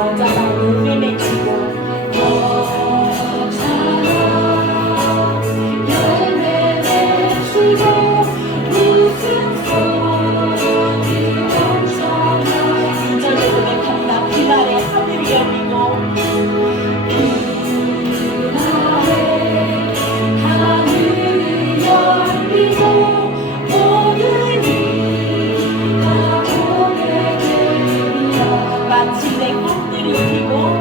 여자가 몸에 맺히고 열매 맺히고 무슨 소리 넘쳐나 이절에 고백합니다. 그날에 하늘이 열리고 그날에 하늘이 열리고 모든 이가 보게 되리라 마치 내 꿈들이 이루고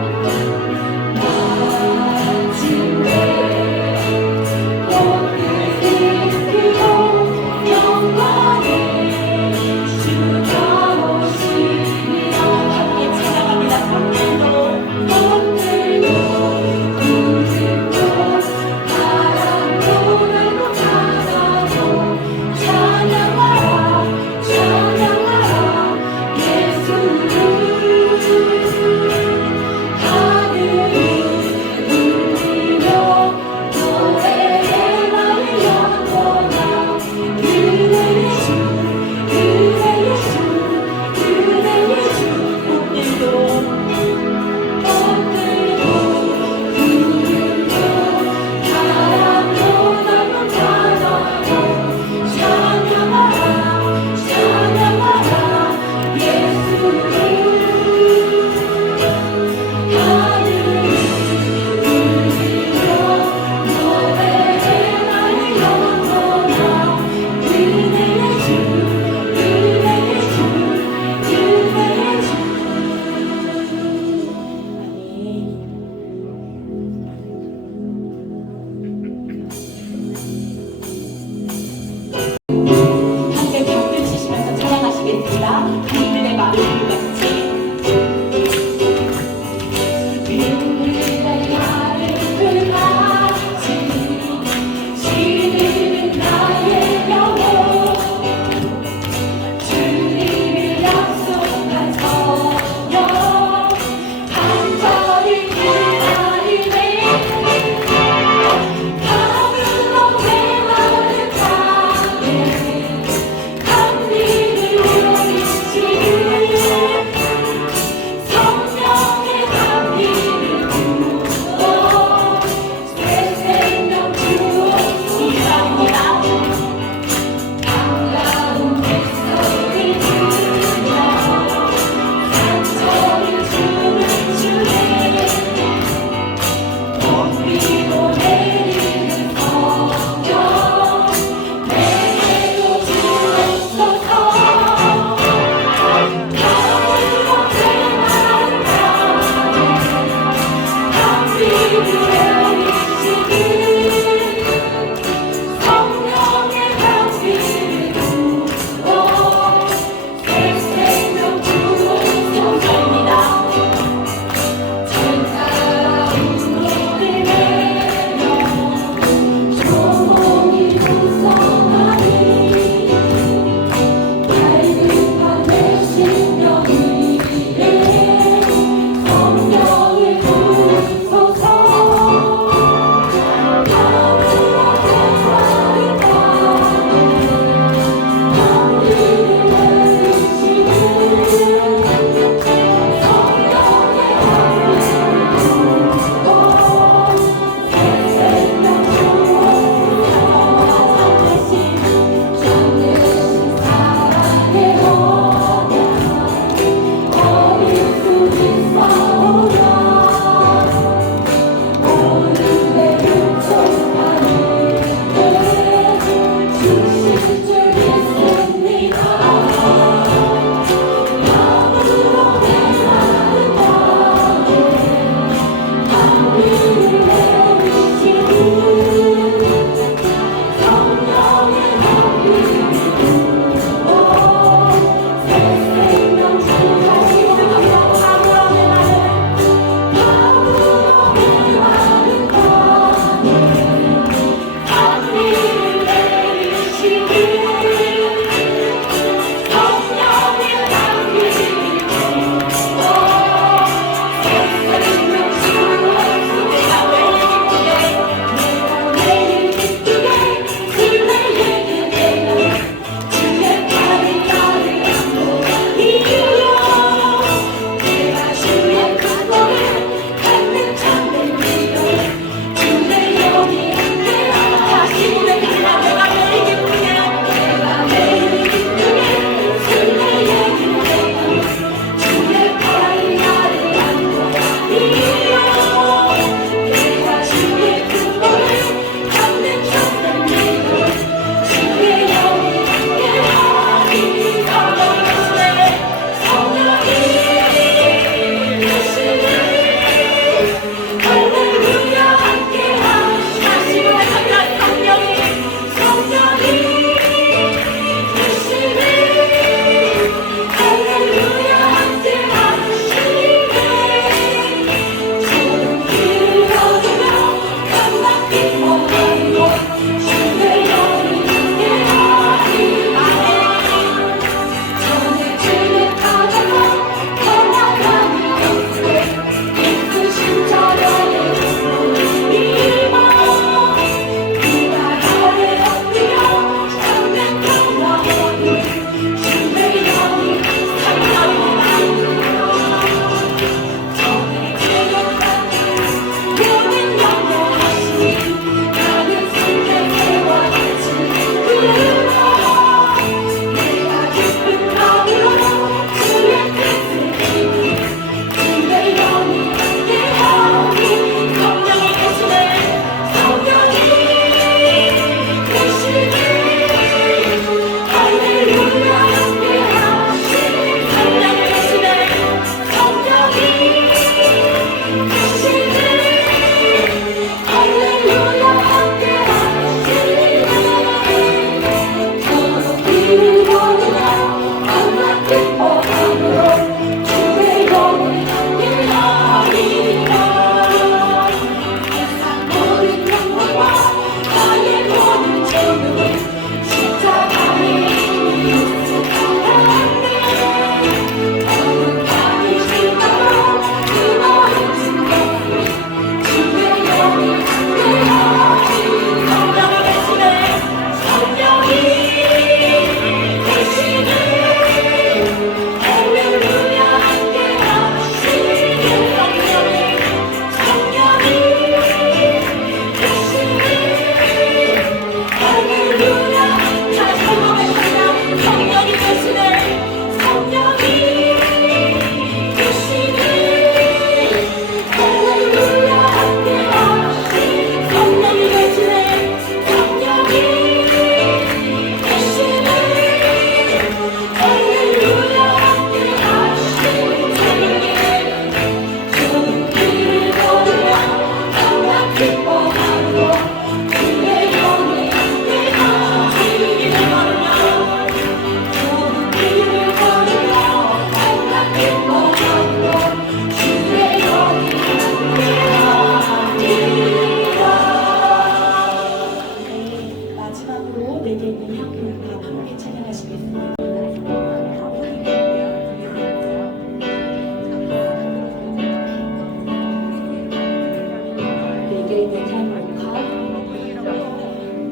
있는 향유가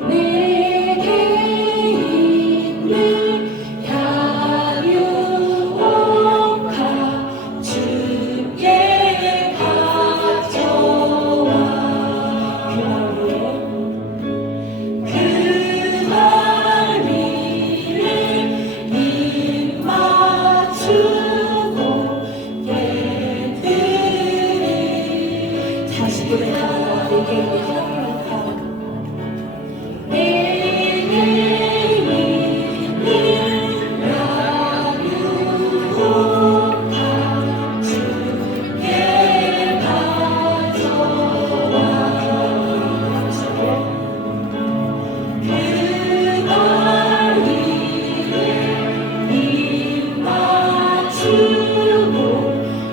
내게 있는 향유가 주께 가져와 그 말 위에 입 맞추고 예들이 다시 노래하며 내게 있는 향유가 내게 있는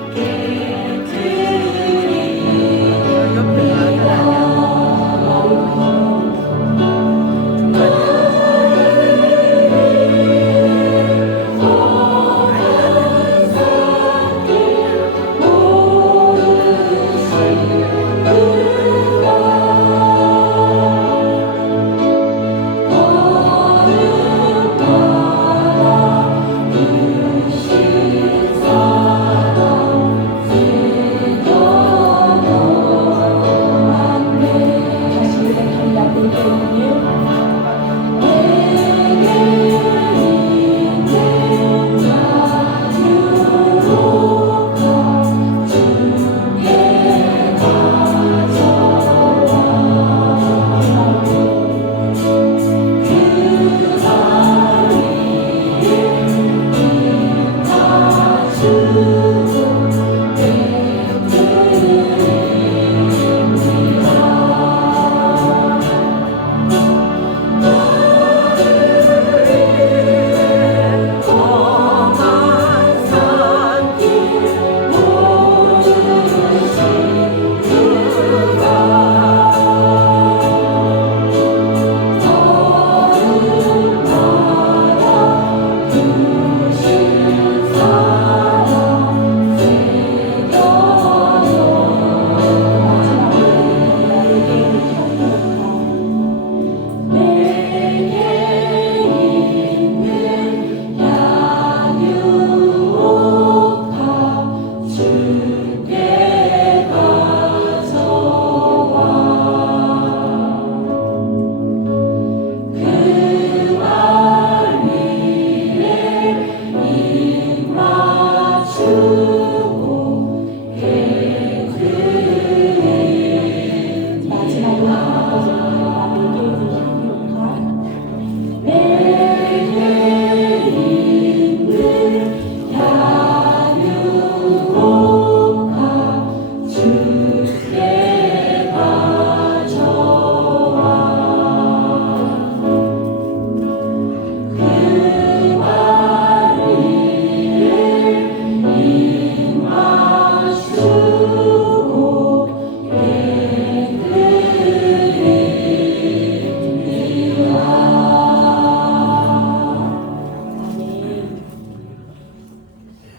향유가 주께 가져와 그날 위에 입 맞추고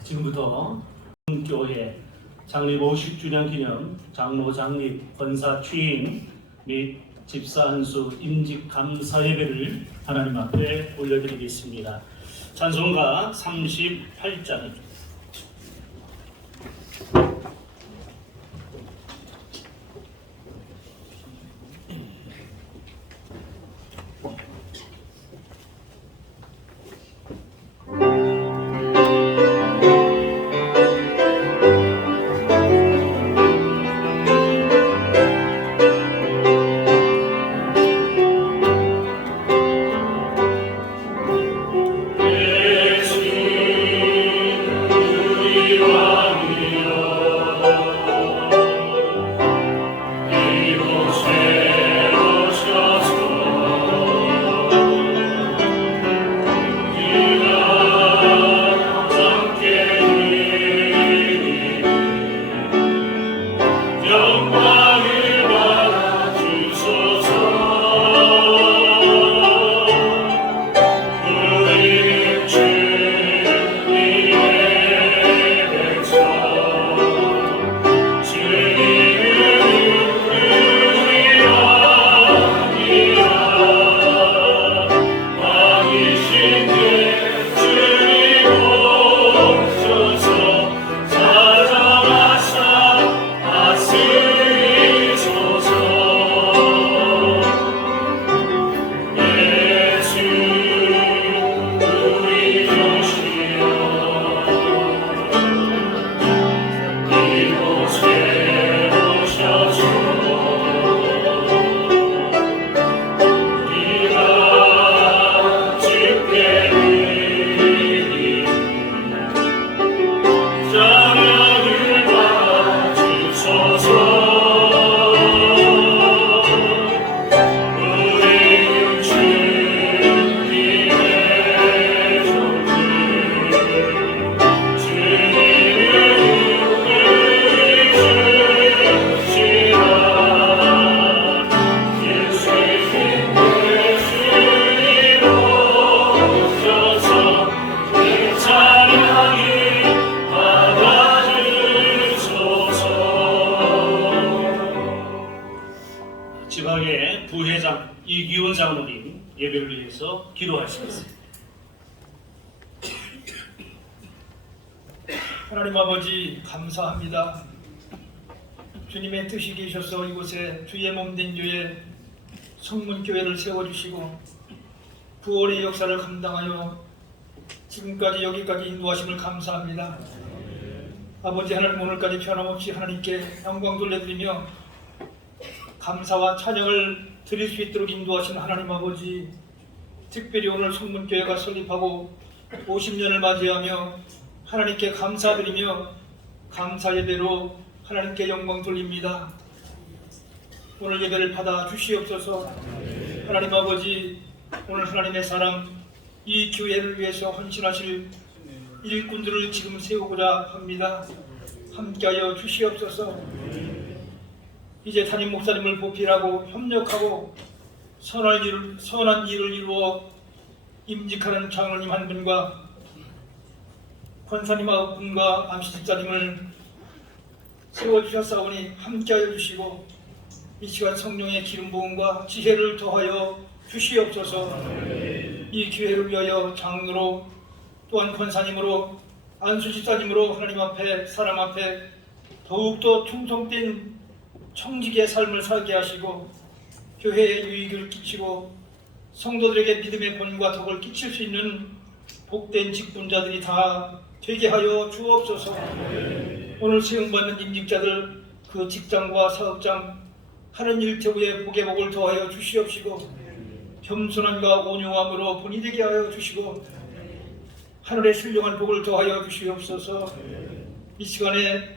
지금부터 교회 창립 50주년 기념 장로 장립 권사 취임 및 집사 한수 임직 감사 예배를 하나님 앞에 올려드리겠습니다. 찬송가 38장 지방의 부회장 이기훈 장로님 예배를 위해서 기도하시겠습니다. 하나님 아버지 감사합니다. 주님의 뜻이 계셔서 이곳에 주의 몸된 교회 성문교회를 세워주시고 구원의 역사를 감당하여 지금까지 여기까지 인도하심을 감사합니다. 아버지 하나님, 오늘까지 변함없이 하나님께 영광 돌려드리며 감사와 찬양을 드릴 수 있도록 인도하신 하나님 아버지, 특별히 오늘 성문교회가 설립하고 50년을 맞이하며 하나님께 감사드리며 감사 예배로 하나님께 영광 돌립니다. 오늘 예배를 받아 주시옵소서. 하나님 아버지, 오늘 하나님의 사랑, 이 교회를 위해서 헌신하실 일꾼들을 지금 세우고자 합니다. 함께하여 주시옵소서. 이제 담임 목사님을 보필하고 협력하고 선한 일을 이루어 임직하는 장로님 한 분과 권사님 9분과 암시 집사님을 세워주셨사오니 함께하여 주시고 이 시간 성령의 기름 부음과 지혜를 더하여 주시옵소서. 이 기회를 위하여 장로로 또한 권사님으로 안수 집사님으로 하나님 앞에 사람 앞에 더욱더 충성된 청직의 삶을 살게 하시고 교회에 유익을 끼치고 성도들에게 믿음의 본과 덕을 끼칠 수 있는 복된 직분자들이 다 되게 하여 주옵소서. 오늘 세움받는 임직자들 그 직장과 사업장 하는 일터에 복의 복을 더하여 주시옵시고 겸손함과 온유함으로 본이 되게 하여 주시고 하늘의 신령한 복을 더하여 주시옵소서. 이 시간에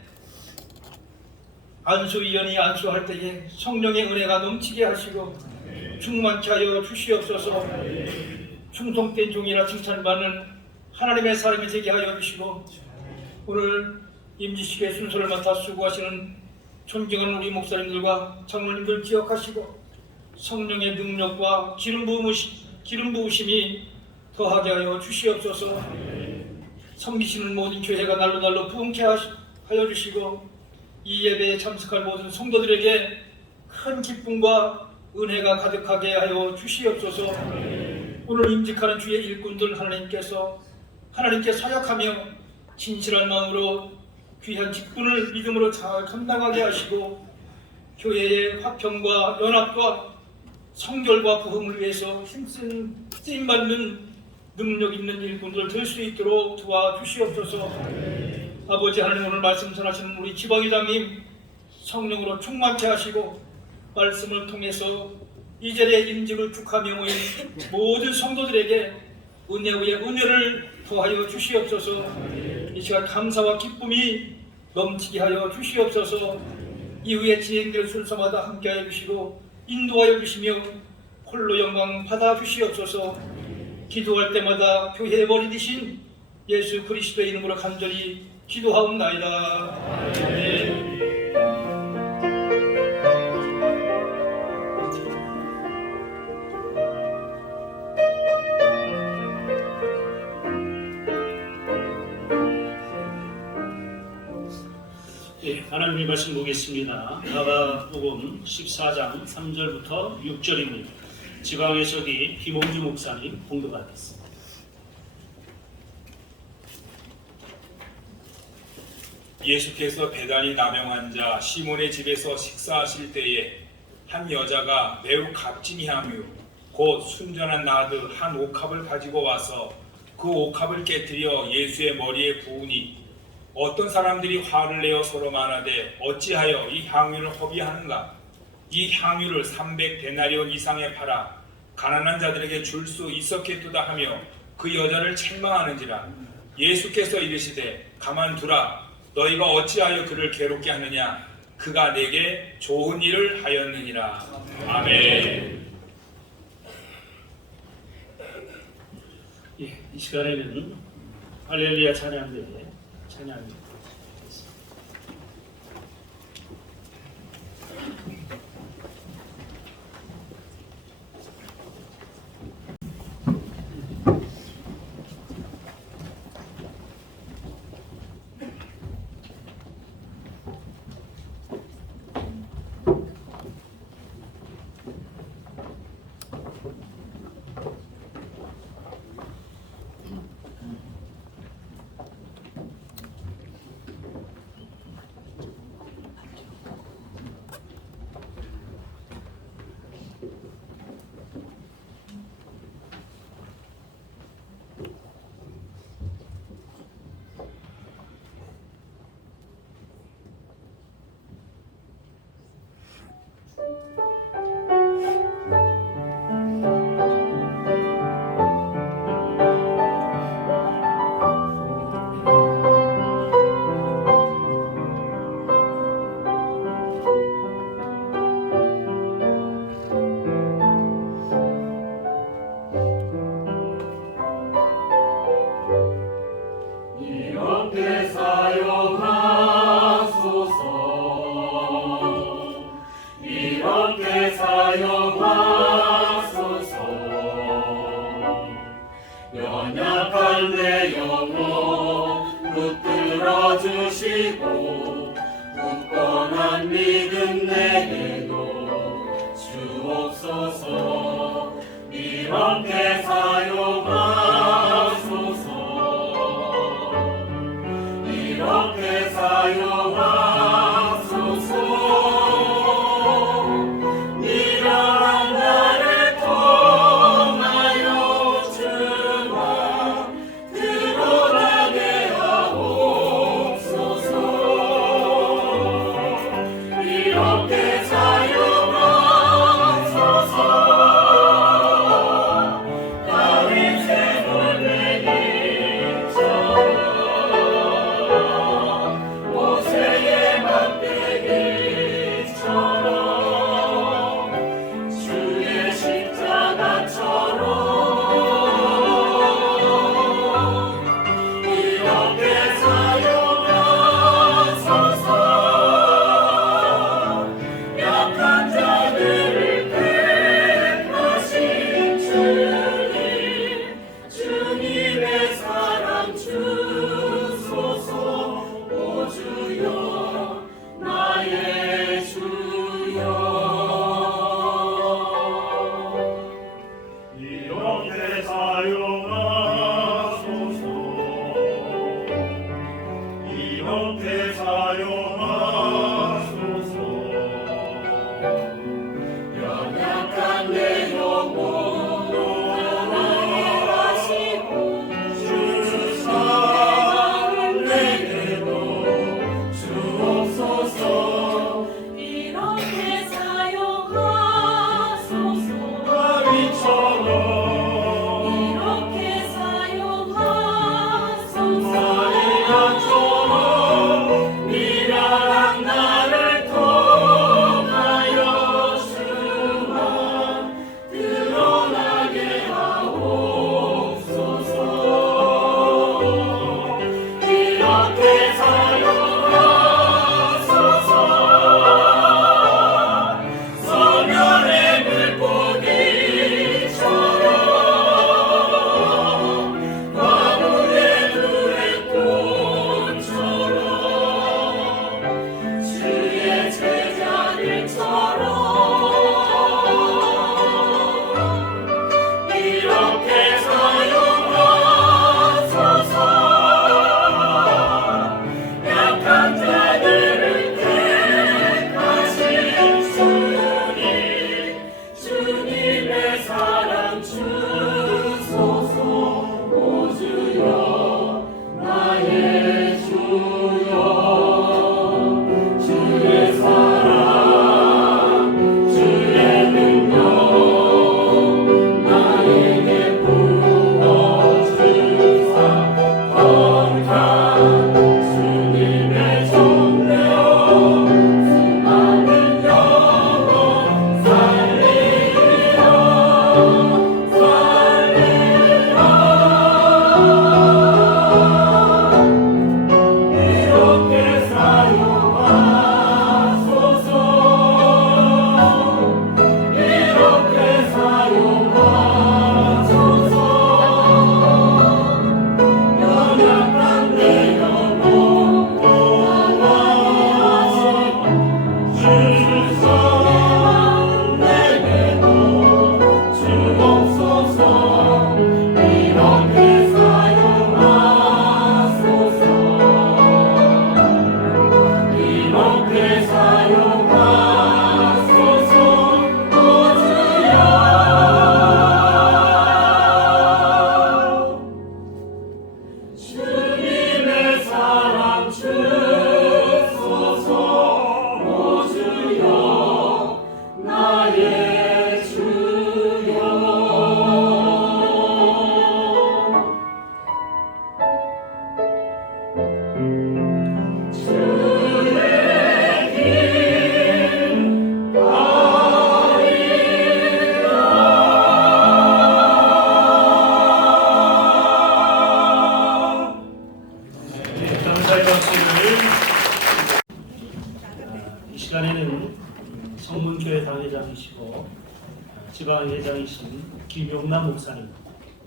안수위원이 안수할 때에 성령의 은혜가 넘치게 하시고 충만케 하여 주시옵소서. 충성된 종이라 칭찬받는 하나님의 사람이 되게 하여 주시고 오늘 임지식의 순서를 맡아 수고하시는 존경하는 우리 목사님들과 장로님들 기억하시고 성령의 능력과 기름 부으심이 더하게 하여 주시옵소서. 섬기시는 모든 교회가 날로 부흥케 하여 주시고 이 예배에 참석할 모든 성도들에게 큰 기쁨과 은혜가 가득하게 하여 주시옵소서. 오늘 임직하는 주의 일꾼들 하나님께 사역하며 진실한 마음으로 귀한 직분을 믿음으로 잘 감당하게 하시고 교회의 화평과 연합과 성결과 부흥을 위해서 힘쓴 쓰임받는 능력 있는 일꾼들 될 수 있도록 도와주시옵소서. 아버지 하나님, 오늘 말씀 전하시는 우리 지방이장님 성령으로 충만케 하시고 말씀을 통해서 이 자리에 임직을 축하며 모인 모든 성도들에게 은혜 위에 은혜를 더하여 주시옵소서. 이 시간 감사와 기쁨이 넘치게 하여 주시옵소서. 이후에 진행될 순서마다 함께하여 주시고 인도하여 주시며 홀로 영광 받아 주시옵소서. 기도할 때마다 교회의 머리 되신 예수 그리스도의 이름으로 간절히 기도하옵나이다. 아멘. 하나님의 말씀 보겠습니다. 마가복음 14장 3절부터 6절입니다. 지방의 서기 김홍주 목사님 공독하겠습니다. 예수께서 베다니 나병 환자 시몬의 집에서 식사하실 때에 한 여자가 매우 값진 향유 곧 순전한 나드 한 옥합을 가지고 와서 그 옥합을 깨뜨려 예수의 머리에 부으니 어떤 사람들이 화를 내어 서로 말하되 어찌하여 이 향유를 허비하는가? 이 향유를 300데나리온 이상에 팔아 가난한 자들에게 줄 수 있었겠도다 하며 그 여자를 책망하는지라. 예수께서 이르시되 가만두라. 너희가 어찌하여 그를 괴롭게 하느냐? 그가 내게 좋은 일을 하였느니라. 아멘. 예, 이 시간에는 할렐루야 찬양대회 찬양입니다. 이렇게 사용하소서 이렇게 사용하소서 연약한 내 영혼 붙들어 주시고 굳건한 믿음 내게도 주옵소서 이렇게 사용하소서 이렇게 사용하소서 미련한 나를 통하여 주와 드러나게 하옵소서 이렇게 성문교회 당회장이시고 지방회장이신 김용남 목사님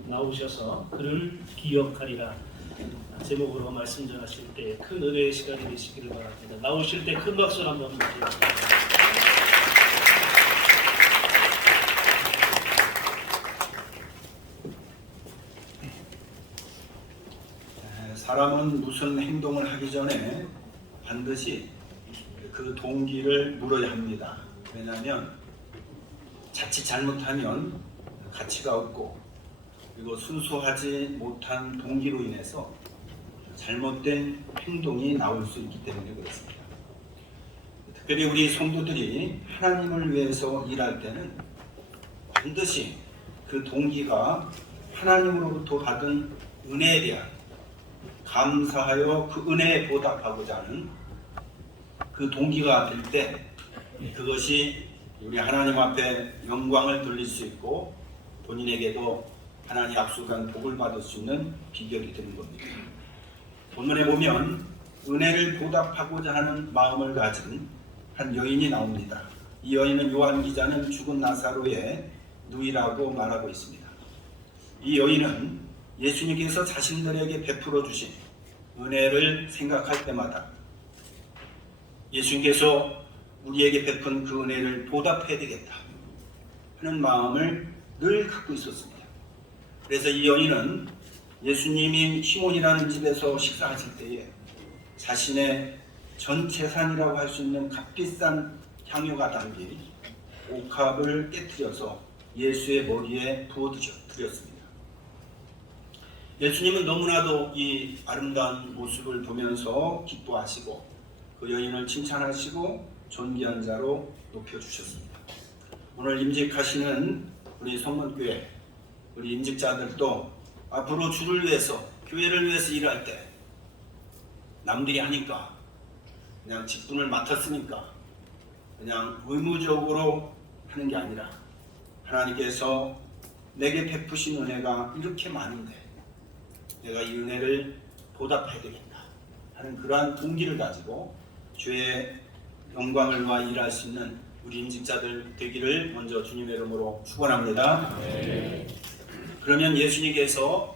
나오셔서 그를 기억하리라 제목으로 말씀 전하실 때 큰 은혜의 시간이 되시기를 바랍니다. 나오실 때 큰 박수 한번 부탁드립니다. 사람은 무슨 행동을 하기 전에 반드시 그 동기를 물어야 합니다. 왜냐하면 자칫 잘못하면 가치가 없고 그리고 순수하지 못한 동기로 인해서 잘못된 행동이 나올 수 있기 때문에 그렇습니다. 특별히 우리 성도들이 하나님을 위해서 일할 때는 반드시 그 동기가 하나님으로부터 받은 은혜에 대한 감사하여 그 은혜에 보답하고자 하는 그 동기가 될 때 그것이 우리 하나님 앞에 영광을 돌릴 수 있고 본인에게도 하나님 약속한 복을 받을 수 있는 비결이 되는 겁니다. 본문에 보면 은혜를 보답하고자 하는 마음을 가진 한 여인이 나옵니다. 이 여인은 요한 기자는 죽은 나사로의 누이라고 말하고 있습니다. 이 여인은 예수님께서 자신들에게 베풀어 주신 은혜를 생각할 때마다 예수님께서 우리에게 베푼 그 은혜를 보답해야 되겠다 하는 마음을 늘 갖고 있었습니다. 그래서 이 여인은 예수님이 시몬이라는 집에서 식사하실 때에 자신의 전 재산이라고 할 수 있는 값비싼 향유가 담긴 옥합을 깨뜨려서 예수의 머리에 부어드렸습니다. 예수님은 너무나도 이 아름다운 모습을 보면서 기뻐하시고 그 여인을 칭찬하시고 존귀한 자로 높여주셨습니다. 오늘 임직하시는 우리 성문교회 우리 임직자들도 앞으로 주를 위해서 교회를 위해서 일할 때 남들이 하니까 그냥 직분을 맡았으니까 그냥 의무적으로 하는 게 아니라 하나님께서 내게 베푸신 은혜가 이렇게 많은데 내가 이 은혜를 보답해야 되겠다 하는 그러한 동기를 가지고 주의 영광을 위하여 일할 수 있는 우리 임직자들 되기를 먼저 주님의 이름으로 축원합니다. 그러면 예수님께서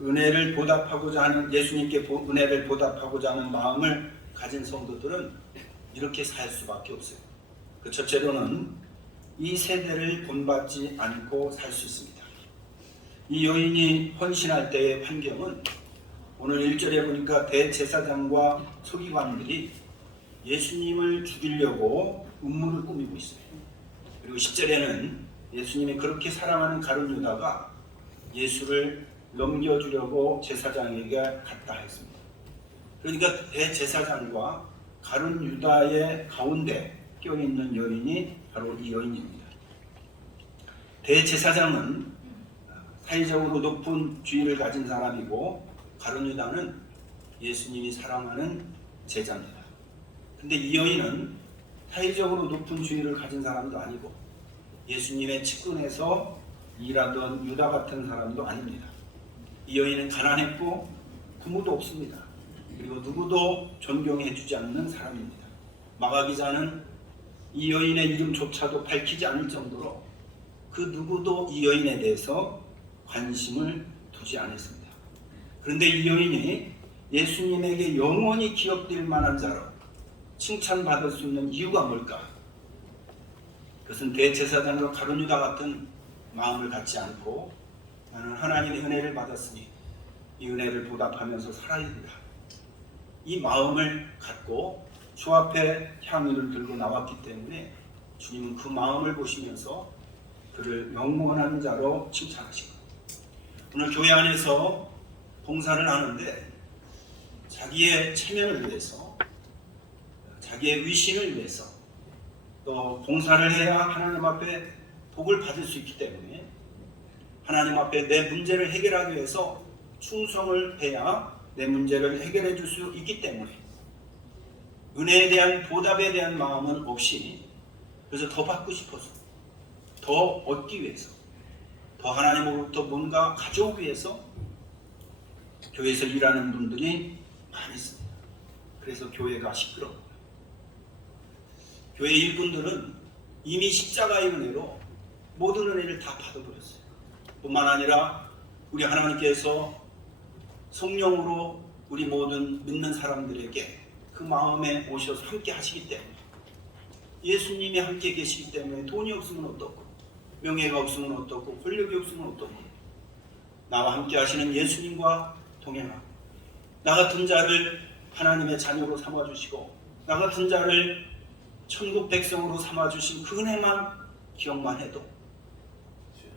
은혜를 보답하고자 하는 예수님께 은혜를 보답하고자 하는 마음을 가진 성도들은 이렇게 살 수밖에 없어요. 그 첫째로는 이 세대를 본받지 않고 살 수 있습니다. 이 여인이 헌신할 때의 환경은 오늘 1절에 보니까 대제사장과 서기관들이 예수님을 죽이려고 음모를 꾸미고 있어요. 그리고 10절에는 예수님이 그렇게 사랑하는 가룟 유다가 예수를 넘겨주려고 제사장에게 갔다 했습니다. 그러니까 대제사장과 가룟 유다의 가운데 껴있는 여인이 바로 이 여인입니다. 대제사장은 사회적으로 높은 지위를 가진 사람이고 가룟 유다는 예수님이 사랑하는 제자입니다. 근데 이 여인은 사회적으로 높은 지위를 가진 사람도 아니고 예수님의 측근에서 일하던 유다 같은 사람도 아닙니다. 이 여인은 가난했고 부모도 없습니다. 그리고 누구도 존경해 주지 않는 사람입니다. 마가 기자는 이 여인의 이름조차도 밝히지 않을 정도로 그 누구도 이 여인에 대해서 관심을 두지 않았습니다. 그런데 이 여인이 예수님에게 영원히 기억될 만한 자로 칭찬받을 수 있는 이유가 뭘까? 그것은 대제사장과 가룟 유다 같은 마음을 갖지 않고 나는 하나님의 은혜를 받았으니 이 은혜를 보답하면서 살아야 된다. 이 마음을 갖고 주 앞에 향유를 들고 나왔기 때문에 주님은 그 마음을 보시면서 그를 영원한 자로 칭찬하시고 오늘 교회 안에서 봉사를 하는데 자기의 체면을 위해서 자기의 위신을 위해서 또 봉사를 해야 하나님 앞에 복을 받을 수 있기 때문에 하나님 앞에 내 문제를 해결하기 위해서 충성을 해야 내 문제를 해결해 줄 수 있기 때문에 은혜에 대한 보답에 대한 마음은 없이 그래서 더 받고 싶어서 더 얻기 위해서 더 하나님으로부터 뭔가 가져오기 위해서 교회에서 일하는 분들이 많이 있습니다. 그래서 교회가 시끄러워요. 교회 일꾼들은 이미 십자가의 은혜로 모든 은혜를 다 받아버렸어요. 뿐만 아니라 우리 하나님께서 성령으로 우리 모든 믿는 사람들에게 그 마음에 오셔서 함께 하시기 때문에, 예수님이 함께 계시기 때문에 돈이 없으면 어떻고, 명예가 없으면 어떻고, 권력이 없으면 어떻고, 나와 함께 하시는 예수님과 동행하고, 나 같은 자를 하나님의 자녀로 삼아주시고, 나 같은 자를 천국 백성으로 삼아주신 그 은혜만 기억만 해도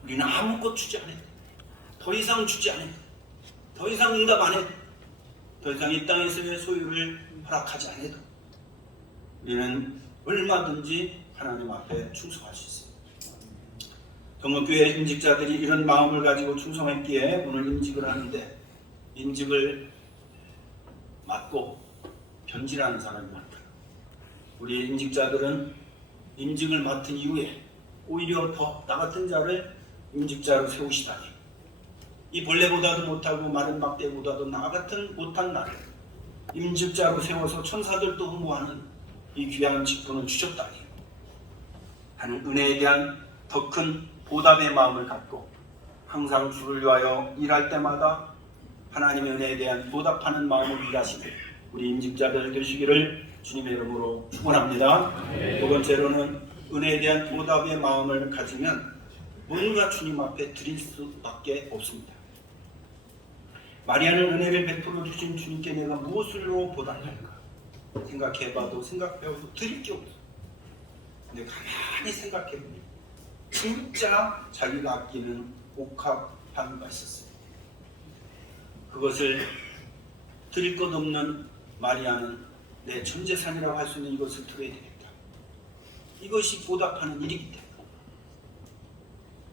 우리는 아무것도 주지 않아도, 더 이상 주지 않아도, 더 이상 응답 안 해도, 더 이상 이 땅에서의 소유를 허락하지 않아도 우리는 얼마든지 하나님 앞에 충성할 수 있습니다. 동목교회 임직자들이 이런 마음을 가지고 충성했기에 오늘 임직을 하는데, 임직을 맡고 변질하는 사람이 많다. 우리 임직자들은 임직을 맡은 이후에 오히려 더 나 같은 자를 임직자로 세우시다니, 이 벌레보다도 못하고 마른 막대보다도 나 같은 못한 나를 임직자로 세워서 천사들도 흠모하는 이 귀한 직분을 주셨다니 하는 은혜에 대한 더 큰 보답의 마음을 갖고 항상 주를 위하여 일할 때마다 하나님의 은혜에 대한 보답하는 마음을 일하시는 우리 임직자들 되시기를 주님의 이름으로 축원합니다. 두 번째로는 은혜에 대한 보답의 마음을 가지면 뭔가 주님 앞에 드릴 수밖에 없습니다. 마리아는 은혜를 베풀어 주신 주님께 내가 무엇으로 보답할까 생각해봐도 생각해봐도 드릴 게 없어. 근데 가만히 생각해보니 진짜 자기가 아끼는 옥합 하나가 있었어요. 그것을 드릴 것 없는 마리아는 내 전 재산이라고 할 수 있는 이것을 드려야 되겠다. 이것이 보답하는 일이기 때문에.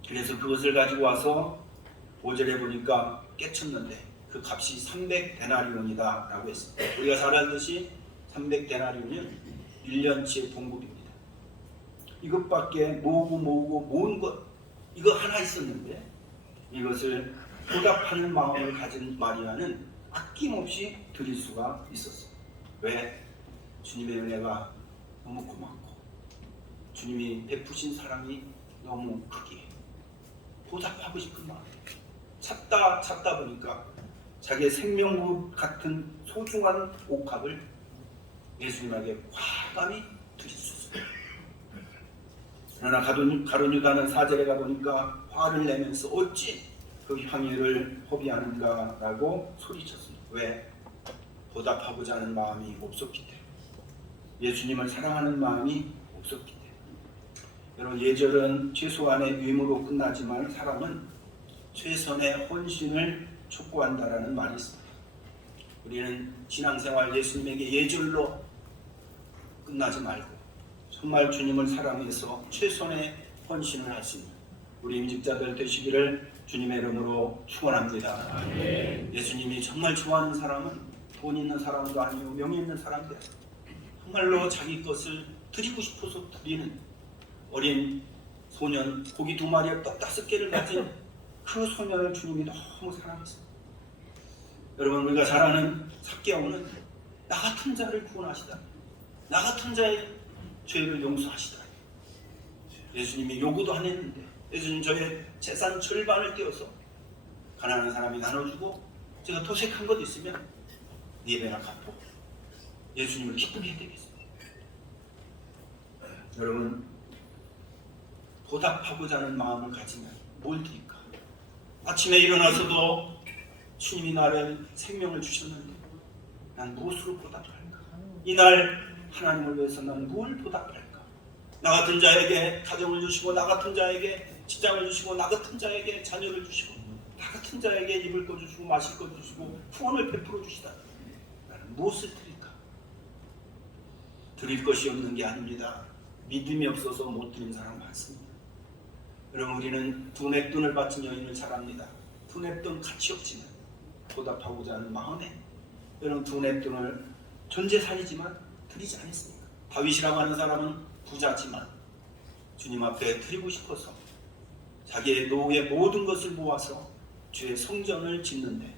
그래서 그것을 가지고 와서 5절에 보니까 깨쳤는데 그 값이 300데나리온이다 라고 했습니다. 우리가 잘 알듯이 300데나리온은 1년치의 봉급입니다. 이것밖에 모으고 모은 것, 이거 하나 있었는데 이것을 보답하는 마음을 가진 마리아는 아낌없이 드릴 수가 있었어요. 왜? 주님의 은혜가 너무 고맙고 주님이 베푸신 사랑이 너무 크기에 보답하고 싶은 마음, 찾다 보니까 자기의 생명국 같은 소중한 옥합을 예수님에게 과감히 드릴 수 있어요. 그러나 가룟 유다는 4절에 가보니까 화를 내면서 어찌 그 향유를 허비하는가라고 소리쳤습니다. 왜? 보답하고자 하는 마음이 없었기 때문에, 예수님을 사랑하는 마음이 없었기 때문에. 여러분, 예절은 최소한의 의무로 끝나지만 사랑은 최선의 헌신을 촉구한다라는 말이 있습니다. 우리는 신앙생활 예수님에게 예절로 끝나지 말고 정말 주님을 사랑해서 최선의 헌신을 할 수 있는 우리 임직자들 되시기를 주님의 이름으로 축원합니다. 예수님이 정말 좋아하는 사람은 돈 있는 사람도 아니고 명예 있는 사람도 아니고 정말로 자기 것을 드리고 싶어서 드리는 어린 소년, 고기 2마리에 떡 5개를 가진 그 소년을 주님이 너무 사랑했습니다. 여러분, 우리가 잘 아는 삭개오는 나 같은 자를 구원하시다, 나 같은 자의 죄를 용서하시다. 예수님이 요구도 안 했는데 예수님 저의 재산 절반을 떼어서 가난한 사람이 나눠주고 제가 도색한 것 있으면 4배나 갚고 예수님을 기쁘게 해드리겠습니다. 여러분, 보답하고자 하는 마음을 가지면 뭘 드릴까? 아침에 일어나서도 주님이 나를 생명을 주셨는데 난 무엇으로 보답할까? 이날 하나님을 위해서 난 뭘 보답할까? 나 같은 자에게 가정을 주시고, 나 같은 자에게 직장을 주시고, 나 같은 자에게 자녀를 주시고, 나 같은 자에게 입을 거 주시고 마실 거 주시고 후원을 베풀어 주시다. 나는 무엇을 드릴까? 드릴 것이 없는 게 아닙니다. 믿음이 없어서 못 드린 사람 많습니다. 여러분, 우리는 두 냅돈을 바친 여인을 잘 압니다. 두 냅돈 가치 없지만 보답하고자 하는 마음에 여러분 두 냅돈을 전 재산이지만 드리지 않았습니까? 다윗이라고 하는 사람은 부자지만 주님 앞에 드리고 싶어서 자기의 노후의 모든 것을 모아서 주의 성전을 짓는데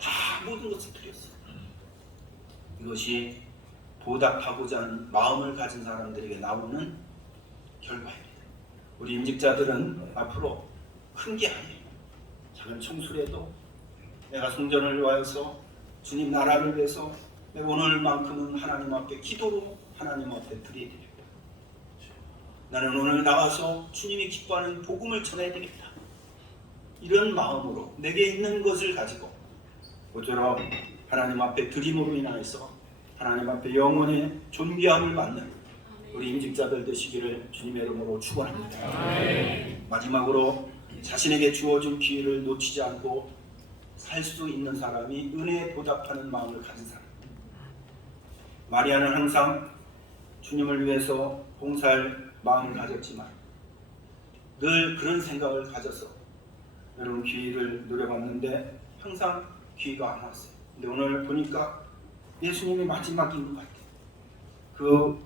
다 모든 것을 드렸어요. 이것이 보답하고자 하는 마음을 가진 사람들에게 나오는 결과입니다. 우리 임직자들은 앞으로 큰 게 아니에요. 작은 청술에도 내가 성전을 위하여서 주님 나라를 위해서 내가 오늘만큼은 하나님 앞에 기도로 하나님 앞에 드려야 되겠다. 나는 오늘 나가서 주님이 기뻐하는 복음을 전해야 되겠다. 이런 마음으로 내게 있는 것을 가지고 모쪼록 하나님 앞에 드림으로 인하여서 하나님 앞에 영원의 존귀함을 받는 우리 임직자들 되시기를 주님의 이름으로 축원합니다. 마지막으로 자신에게 주어진 기회를 놓치지 않고 살 수 있는 사람이 은혜에 보답하는 마음을 가진 사람. 마리아는 항상 주님을 위해서 봉사할 마음을 가졌지만 늘 그런 생각을 가져서 여러분 기회를 노려봤는데 항상 기회가 안 왔어요. 근데 오늘 보니까 예수님이 마지막인 것 같아요.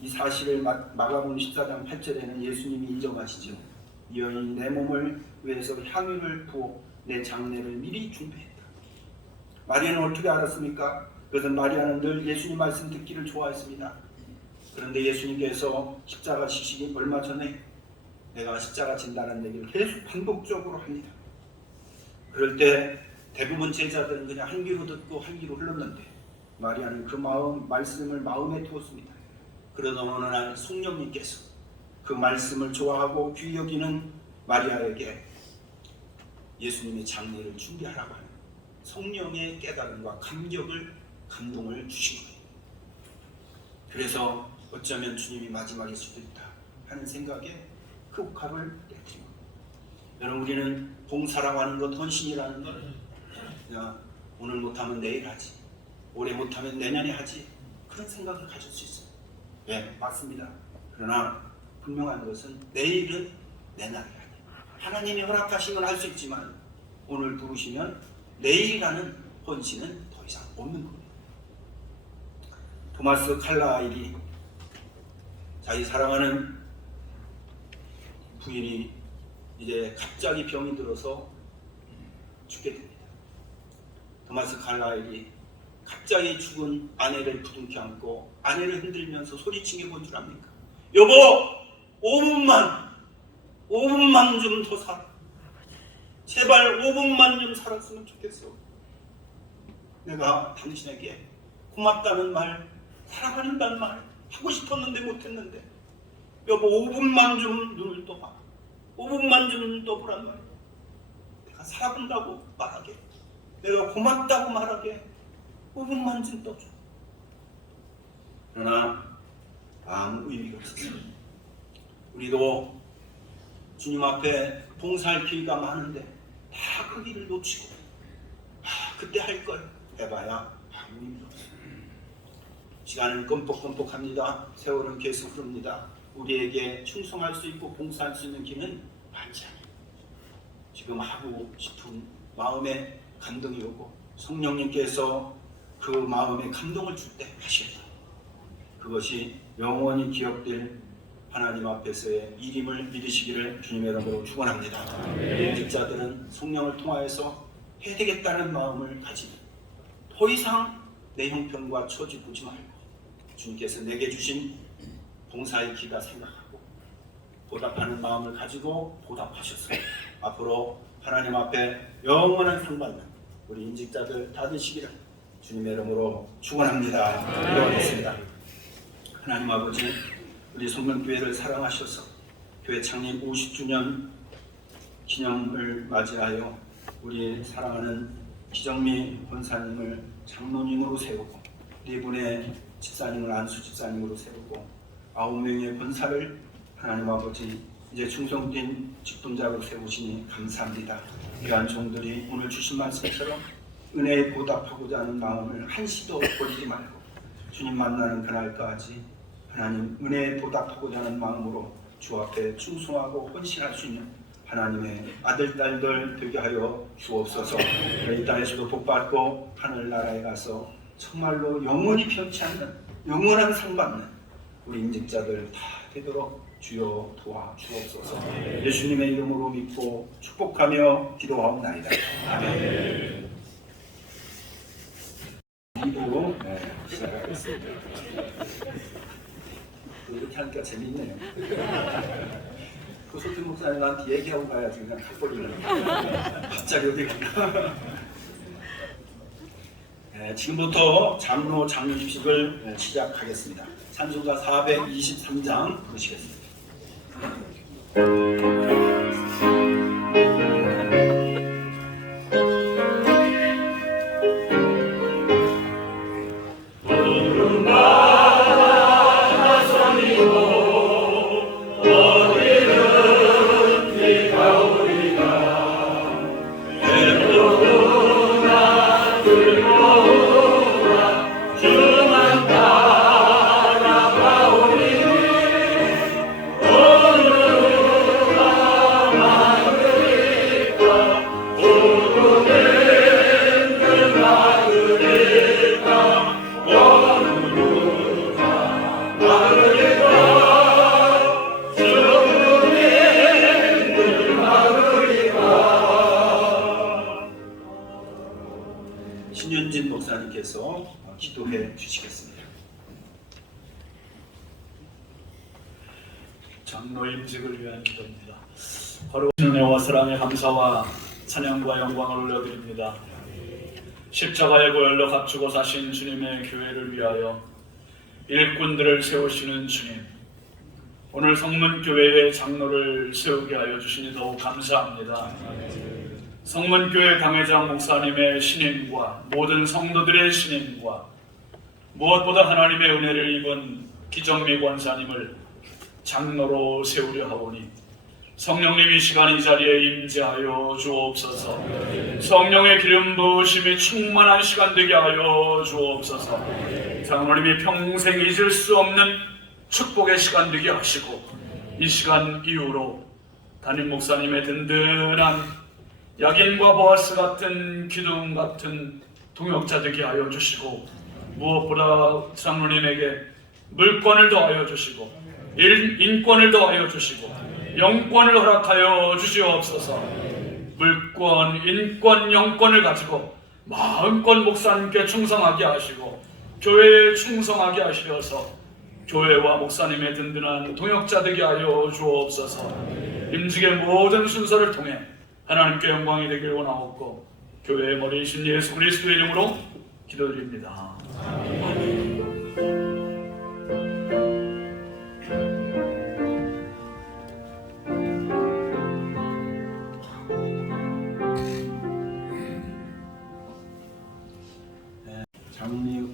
이 사실을 마가복음 14장 8절에는 예수님이 인정하시죠. 이 여인이 내 몸을 위해서 향유를 부어 내 장례를 미리 준비했다. 마리아는 어떻게 알았습니까? 그것은 마리아는 늘 예수님 말씀 듣기를 좋아했습니다. 그런데 예수님께서 십자가 지시기 얼마 전에 내가 십자가 진다는 얘기를 계속 반복적으로 합니다. 그럴 때 대부분 제자들은 그냥 한 귀로 듣고 한 귀로 흘렀는데 마리아는 그 말씀을 마음에 두었습니다. 그러던 어느 날 성령님께서 그 말씀을 좋아하고 귀히 여기는 마리아에게 예수님의 장례를 준비하라고 하는 성령의 깨달음과 감동을 주신 거예요. 그래서 어쩌면 주님이 마지막일 수도 있다 하는 생각에 그 옥합을 내뜨린 겁니다. 여러분, 우리는 봉사라고 하는 것, 헌신이라는 것 그냥 오늘 못하면 내일 하지, 올해 못하면 내년에 하지, 그런 생각을 가질 수 있어요. 네, 맞습니다. 그러나 분명한 것은 내일은 내 날이 아니에요. 하나님이 허락하신 건 할 수 있지만 오늘 부르시면 내일이라는 헌신은 더 이상 없는 겁니다. 토마스 칼라일이 자기 사랑하는 부인이 이제 갑자기 병이 들어서 죽게 됩니다. 토마스 칼라일이 갑자기 죽은 아내를 부둥켜 안고 아내를 흔들면서 소리친 게 뭔 줄 압니까? 여보, 5분만 좀 더 살아. 제발 5분만 좀 살았으면 좋겠어. 내가 당신에게 고맙다는 말, 사랑한다는 말 하고 싶었는데 못했는데 여보 5분만 좀 눈을 떠봐. 5분만 좀 눈을 떠보란 말이야. 내가 살아본다고 말하게, 내가 고맙다고 말하게 5분만 좀 떠줘. 그러나 아무 의미가 없었어요. 우리도 주님 앞에 봉사할 기회가 많은데 다 그 길을 놓치고 그때 할 걸 해봐야 아무 의미가 없어요. 시간은 껌뻑껌뻑합니다. 세월은 계속 흐릅니다. 우리에게 충성할 수 있고 봉사할 수 있는 길은 많지 않아요. 지금 하고 싶은 마음에 감동이 오고 성령님께서 그 마음에 감동을 줄 때 하시겠다. 그것이 영원히 기억될 하나님 앞에서의 일임을 믿으시기를 주님의 이름으로 축원합니다. 임직자들은 성령을 통하여서 해야 되겠다는 마음을 가지고 더 이상 내 형편과 처지 보지 말고 주님께서 내게 주신 봉사의 기다 생각하고 보답하는 마음을 가지고 보답하셨어요. 앞으로 하나님 앞에 영원한 상 받는 우리 임직자들 다 되시기를 주님의 이름으로 축원합니다. 기도하겠습니다. 하나님 아버지, 우리 성명교회를 사랑하셔서 교회 창립 50주년 기념을 맞이하여 우리 사랑하는 기정미 권사님을 장로님으로 세우고 네 분의 집사님을 안수 집사님으로 세우고 9명의 권사를 하나님 아버지 이제 충성된 직분자로 세우시니 감사합니다. 귀한 종들이 오늘 주신 말씀처럼 은혜에 보답하고자 하는 마음을 한시도 버리지 말고 주님 만나는 그날까지 하나님 은혜에 보답하고자 하는 마음으로 주 앞에 충성하고 헌신할 수 있는 하나님의 아들, 딸들 되게 하여 주옵소서. 이 땅에서도 복받고 하늘나라에 가서 정말로 영원히 변치 않는 영원한 상 받는 우리 임직자들 다 되도록 주여 도와 주옵소서. 예수님의 이름으로 믿고 축복하며 기도하옵나이다. 아멘. 기도 시작하겠습니다. 재밌네요. 그 소팀 목사님 나한테 얘기하고 가야지 그냥 갈거리를 갑자기 어디 갔나. 지금부터 장로 장립식을 시작하겠습니다. 찬송가 423장 부르시겠습니다. 신윤진 목사님께서 기도해 주시겠습니다. 장로 임직을 위한 기도입니다. 거룩하신 은혜와 사랑의 감사와 찬양과 영광을 올려드립니다. 십자가의 보혈로 값주고 사신 주님의 교회를 위하여 일꾼들을 세우시는 주님, 오늘 성문교회의 장로를 세우게 하여 주시니 더욱 감사합니다. 성문교회 당회장 목사님의 신임과 모든 성도들의 신임과 무엇보다 하나님의 은혜를 입은 기정미 권사님을 장로로 세우려 하오니 성령님 이 시간 이 자리에 임재하여 주옵소서. 성령의 기름 부으심이 충만한 시간 되게 하여 주옵소서. 장로님이 평생 잊을 수 없는 축복의 시간 되게 하시고 이 시간 이후로 담임 목사님의 든든한 야긴과 보아스 같은 기둥 같은 동역자 되게 하여 주시고 무엇보다 장로님에게 물권을 더하여 주시고 인권을 더하여 주시고 영권을 허락하여 주시옵소서. 물권, 인권, 영권을 가지고 마음껏 목사님께 충성하게 하시고 교회에 충성하게 하시어서 교회와 목사님의 든든한 동역자 되게 하여 주옵소서. 임직의 모든 순서를 통해 하나님께 영광이 되길 원하옵고 교회의 머리이신 예수 그리스도의 이름으로 기도드립니다. 아멘.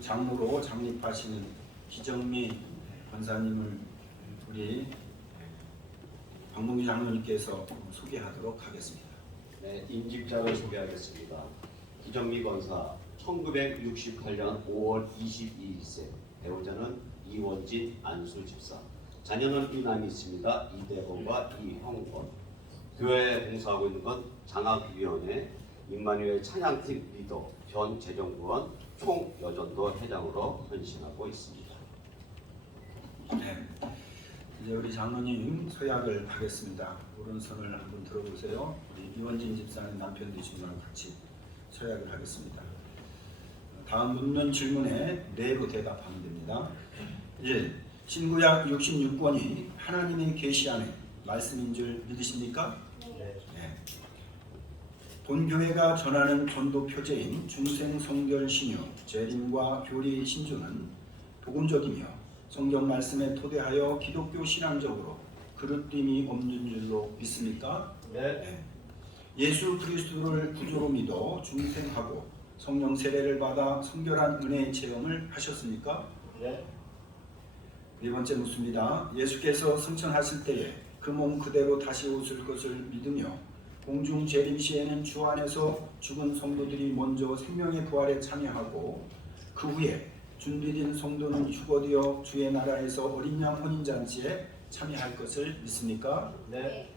장로로 장립하시는 기정미 권사님을 우리 박문기 장로님께서 소개하도록 하겠습니다. 네, 임직자를 소개하겠습니다. 기정미 권사 1968년 5월 22일생, 배우자는 이원진 안수 집사, 자녀는 이남이 있습니다. 이대범과 이형권. 교회에 봉사하고 있는 건 장학위원회, 임마누엘 찬양팀 리더, 전 재정부원, 총여전도 회장으로 헌신하고 있습니다. 네, 이제 우리 장로님 서약을 하겠습니다. 오른손을 한번 들어보세요. 우리 이원진 집사님 남편 되신 분과 같이 서약을 하겠습니다. 다음 묻는 질문에 네로 대답하면 됩니다. 1. 신구약 66권이 하나님의 계시 안에 말씀인 줄 믿으십니까? 네. 본교회가 전하는 전도 표제인 중생 성결 신유, 재림과 교리 신주는 복음적이며 성경 말씀에 토대하여 기독교 신앙적으로 그릇됨이 없는 줄로 믿습니까? 네. 예수 그리스도를 구주로 믿어 중생하고 성령 세례를 받아 성결한 은혜의 체험을 하셨습니까? 네. 네 번째 묻습니다. 예수께서 승천하실 때에 그 몸 그대로 다시 오실 것을 믿으며 공중 재림 시에는 주 안에서 죽은 성도들이 먼저 생명의 부활에 참여하고 그 후에 준비된 성도는 휴거되어 주의 나라에서 어린 양 혼인잔치에 참여할 것을 믿습니까? 네.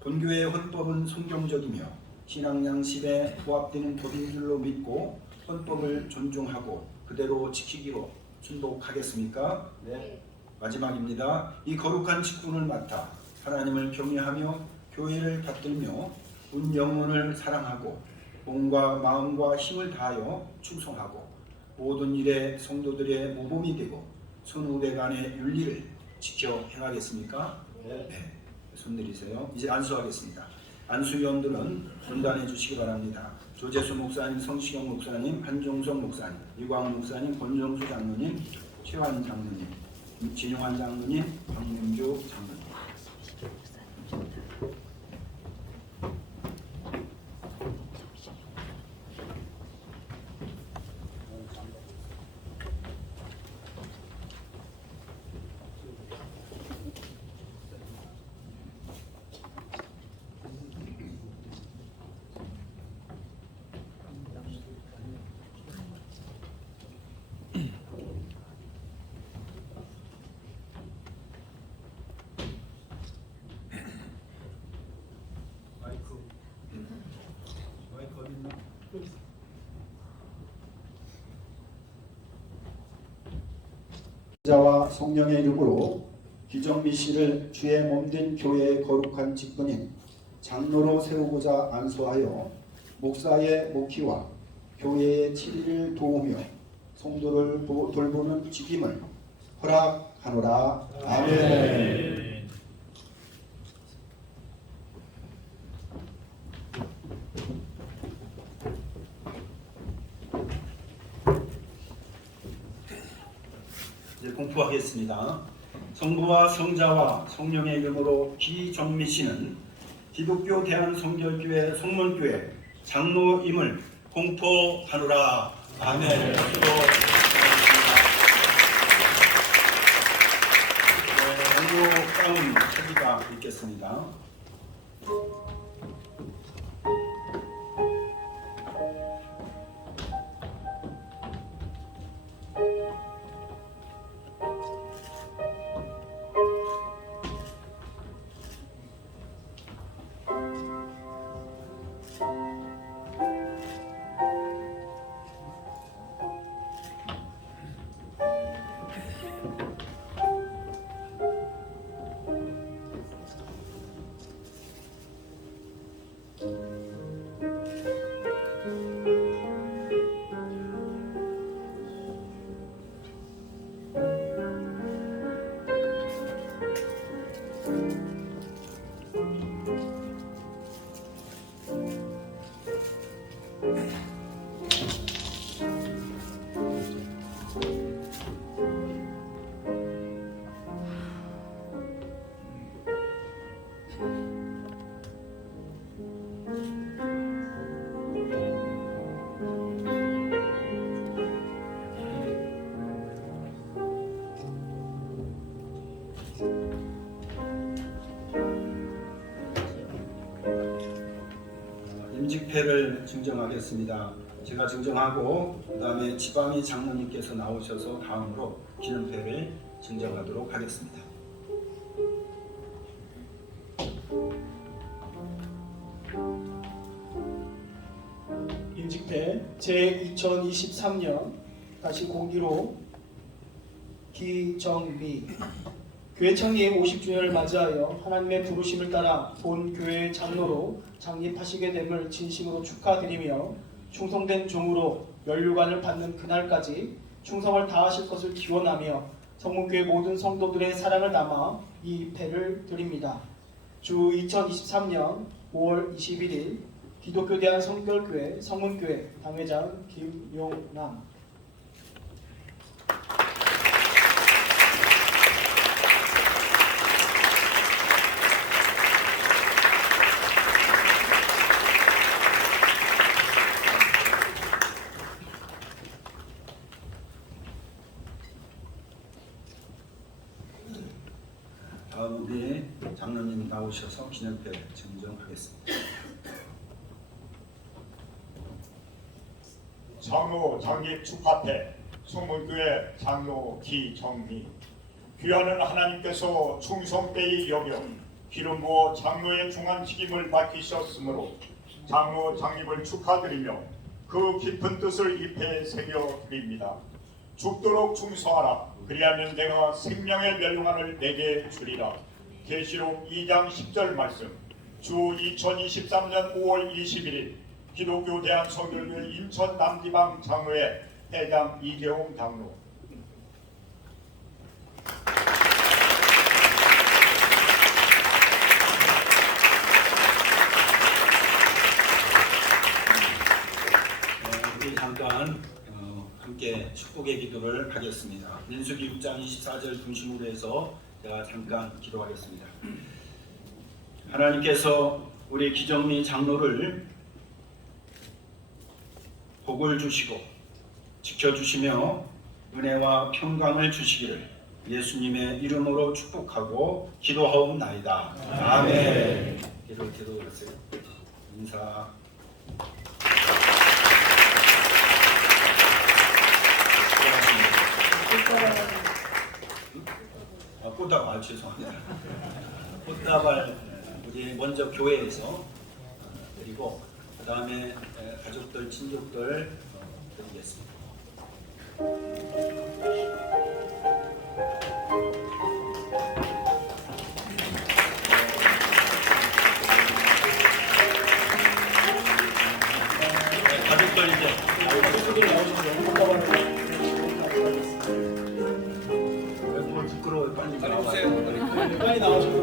본교회의 헌법은 성경적이며 신앙 양심에 부합되는 법인 줄로 믿고 헌법을 존중하고 그대로 지키기로 준독하겠습니까? 네. 마지막입니다. 이 거룩한 직분을 맡아 하나님을 경외하며 교회를 받들며 온 영혼을 사랑하고 몸과 마음과 힘을 다하여 충성하고 모든 일에 성도들의 모범이 되고 선후배 간의 윤리를 지켜 행하겠습니까? 네. 손 내리세요. 이제 안수하겠습니다. 안수위원들은 분단해 주시기 바랍니다. 조재수 목사님, 성시경 목사님, 한종석 목사님, 유광 목사님, 권정수 장로님, 최환 장로님, 진용환 장로님, 박문주 장로님. 마이크 어디 있나? 자와 성령의 이름으로 기정미 씨를 주의 몸된 교회의 거룩한 직분인 장로로 세우고자 안수하여 목사의 목회와 교회의 치리를 도우며 성도를 돌보는 직임을 허락하노라. 아멘. 이제 공포하겠습니다. 성부와 성자와 성령의 이름으로 기정미 씨는 기독교 대한성결교회 성문교회 장로임을 공포하노라. 아멘. 장로 가운 차기가 있겠습니다. 임직패를 증정하겠습니다. 제가 증정하고 그 다음에 지방이 장로님께서 나오셔서 다음으로 기념패를 증정하도록 하겠습니다. 임직패 제2023년 다시 공기로 기정미 교회 창립 50주년을 맞이하여 하나님의 부르심을 따라 본 교회의 장로로 창립하시게 됨을 진심으로 축하드리며 충성된 종으로 면류관을 받는 그날까지 충성을 다하실 것을 기원하며 성문교회 모든 성도들의 사랑을 담아 이 패를 드립니다. 주 2023년 5월 21일 기독교 대한성결교회 성문교회 당회장 김용남. 다음 우리 장로님 나오셔서 기념패 증정하겠습니다. 장로 장립 축하패 성문교회 장로 기정미. 귀하는 하나님께서 충성되이 여겨 기름 부어 장로의 중한 직임을 맡기셨으므로 장로 장립을 축하드리며 그 깊은 뜻을 이 패에 새겨 드립니다. 죽도록 충성하라. 그리하면 내가 생명의 멸류관을 내게 주리라. 계시록 2장 10절 말씀. 주 2023년 5월 21일 기독교 대한성결교회 인천 남지방 장로회 회장 이재홍 장로. 축복의 기도를 하겠습니다. 민수기 6장 24절 중심으로 해서 제가 잠깐 기도하겠습니다. 하나님께서 우리 기정미 장로를 복을 주시고 지켜주시며 은혜와 평강을 주시기를 예수님의 이름으로 축복하고 기도하옵나이다. 아멘. 기도하세요. 인사. 꽃다발 죄송합니다. 꽃다발 우리 먼저 교회에서 드리고 그 다음에 가족들 친족들 드리겠습니다. 가족들 이제 가족들 나오시면 꽃다발 부끄러워요. 빨리 오세요. 빨리 나오세요.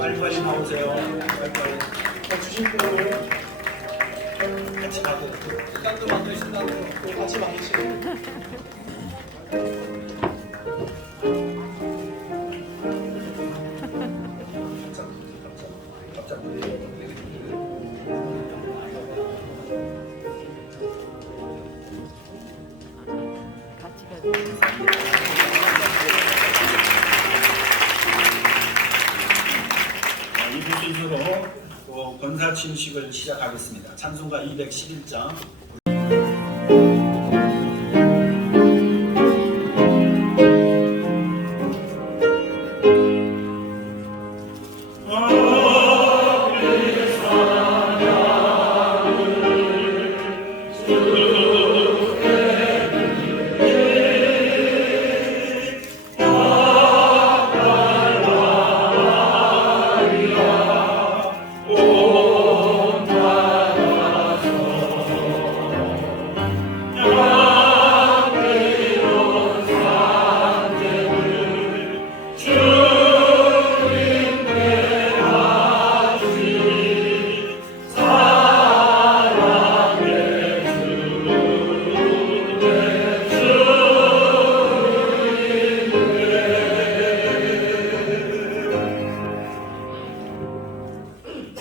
빨리 나오세요. 빨리. 주실 분을 같이 받아요. 식단도 만드신다고 같이 만드시고. 이 순서로 권사 침식을 시작하겠습니다. 찬송가 211장.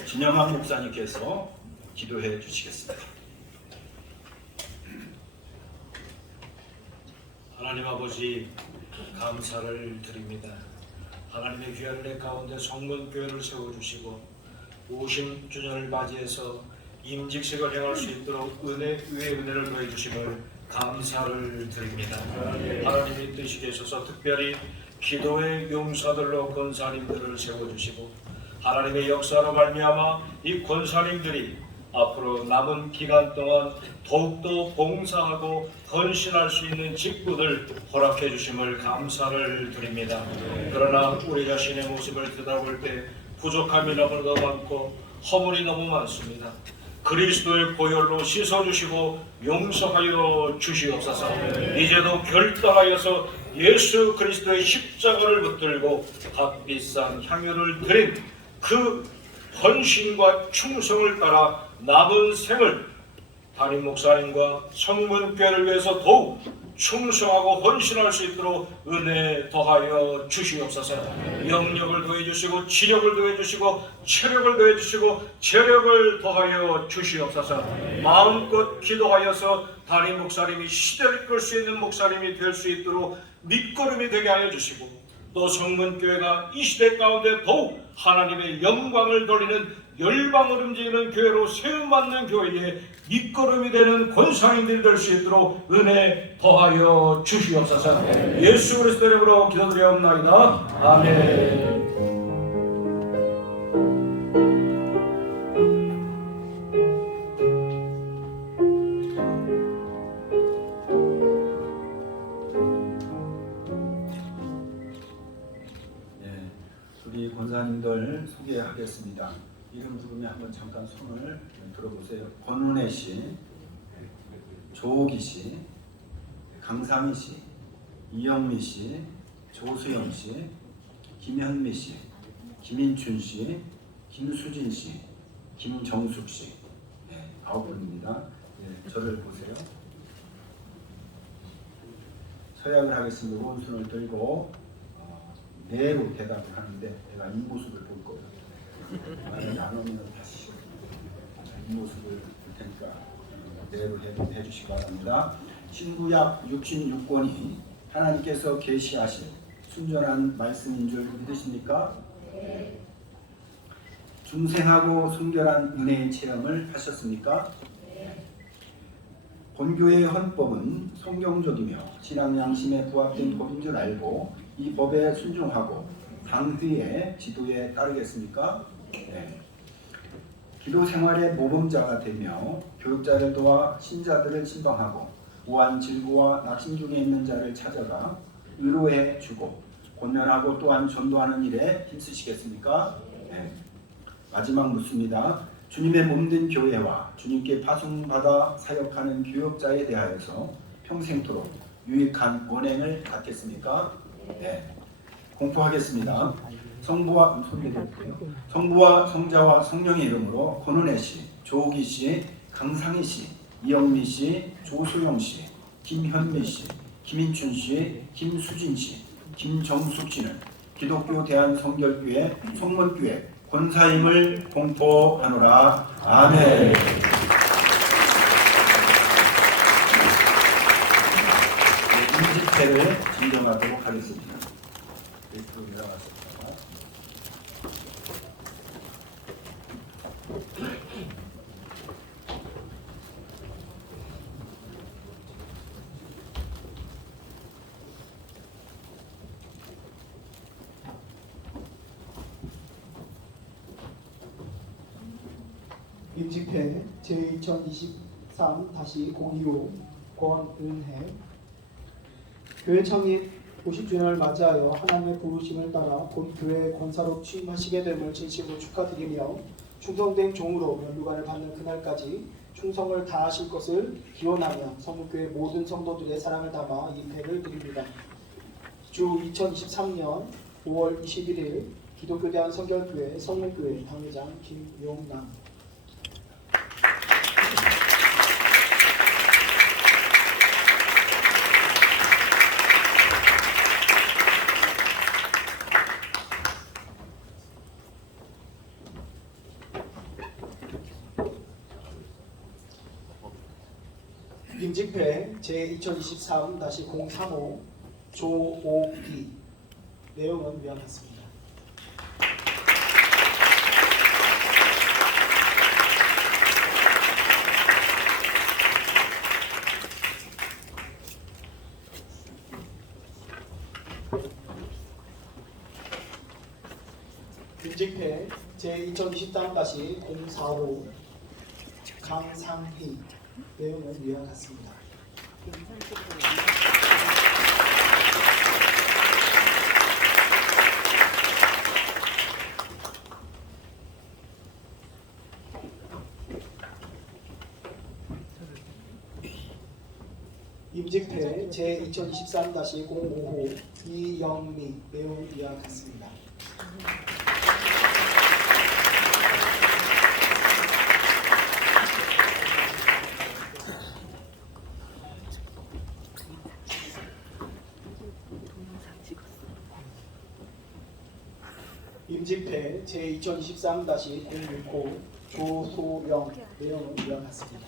진영학 목사님께서 기도해 주시겠습니다. 하나님 아버지 감사를 드립니다. 하나님의 귀한 은혜 가운데 성문교회를 세워주시고 50주년을 맞이해서 임직식을 행할 수 있도록 위의 은혜를 더해주심을 감사를 드립니다. 하나님의 뜻이 되셔서 특별히 기도의 용사들로 권사님들을 세워주시고 하나님의 역사로 말미암아 이 권사님들이 앞으로 남은 기간 동안 더욱더 봉사하고 헌신할 수 있는 직분을 허락해 주심을 감사를 드립니다. 그러나 우리 자신의 모습을 들여다볼 때 부족함이 너무도 많고 허물이 너무 많습니다. 그리스도의 보혈로 씻어주시고 용서하여 주시옵소서. 이제도 결단하여서 예수 그리스도의 십자가를 붙들고 값비싼 향유를 드린 그 헌신과 충성을 따라 남은 생을 담임 목사님과 성문교회를 위해서 더욱 충성하고 헌신할 수 있도록 은혜 더하여 주시옵소서. 영력을 더해주시고 지력을 더해주시고 체력을 더해주시고 재력을 더하여 주시옵소서. 마음껏 기도하여서 담임 목사님이 시대를 이끌 수 있는 목사님이 될 수 있도록 밑거름이 되게 하여 주시고 또 성문교회가 이 시대 가운데 더욱 하나님의 영광을 돌리는 열방을 움직이는 교회로 세움받는 교회의 밑거름이 되는 권사님들이 될 수 있도록 은혜 더하여 주시옵소서. 예수 그리스도 이름으로 기도드리옵나이다. 아멘. 우리 권사님들 소개하겠습니다. 이름 부르면 한번 잠깐 손을 들어보세요. 권은혜 씨, 조옥희 씨, 강상희 씨, 이영미 씨, 조수영 씨, 김현미 씨, 김인춘 씨, 김수진 씨, 김정숙 씨, 9분입니다. 저를 보세요. 서약을 하겠습니다. 오른손을 들고 네로 대답을 하는데 제가 이 모습을 볼 거예요. 만약에 안 오면 다시 이 모습을 볼 테니까 네로 해주시기 바랍니다. 신구약 66권이 하나님께서 계시하신 순전한 말씀인 줄 믿으십니까? 네. 중생하고 순결한 은혜의 체험을 하셨습니까? 네. 본교의 헌법은 성경적이며 신앙 양심에 부합된 법인 줄 알고 이 법에 순종하고 당회의 지도에 따르겠습니까? 네. 기도 생활의 모범자가 되며 교육자를 도와 신자들을 신방하고 우한 질고와 낙심 중에 있는 자를 찾아가 의로해 주고 권면하고 또한 전도하는 일에 힘쓰시겠습니까? 네. 마지막 묻습니다. 주님의 몸된 교회와 주님께 파송받아 사역하는 교역자에 대하여서 평생토록 유익한 언행을 갖겠습니까? 네. 공포하겠습니다. 성부와 성자와 성령의 이름으로 권은혜 씨, 조옥희 씨, 강상희 씨, 이영미 씨, 조소영 씨, 김현미 씨, 김인춘 씨, 김수진 씨, 김정숙 씨는 기독교 대한성결교회 송문교회 권사임을 공포하노라. 아멘. 임직회를 진정하도록 하겠습니다. 밑으로 내려가겠습니다. 임직회 제2023-025 권은혜 교회 창립 50주년을 맞이하여 하나님의 부르심을 따라 본 교회 권사로 취임하시게 됨을 진심으로 축하드리며 충성된 종으로 면류관을 받는 그날까지 충성을 다하실 것을 기원하며 성문교회 모든 성도들의 사랑을 담아 이 패를 드립니다. 주 2023년 5월 21일 기독교 대한성결교회 성문교회 당회장 김용남. 임직회 제2023-035 조옥희 내용은 위와 같습니다. 임직회 제2023-045 강상희 내용은 위와 같습니다. 임직회 제2023-055 이영미 내용은 위와 같습니다. 임직회 제2023-065 조소영 내용은 위와 같습니다.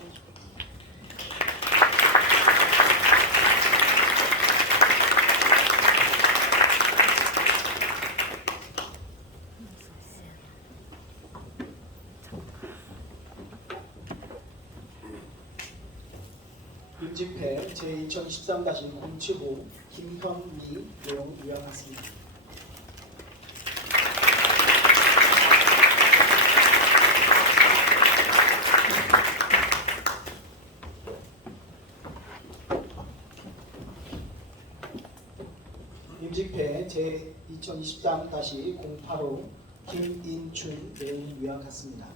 임직회 제2013-075 김현미 내용 위와 같습니다. 임직회 제2023-085 김인춘 내용 위와 같습니다.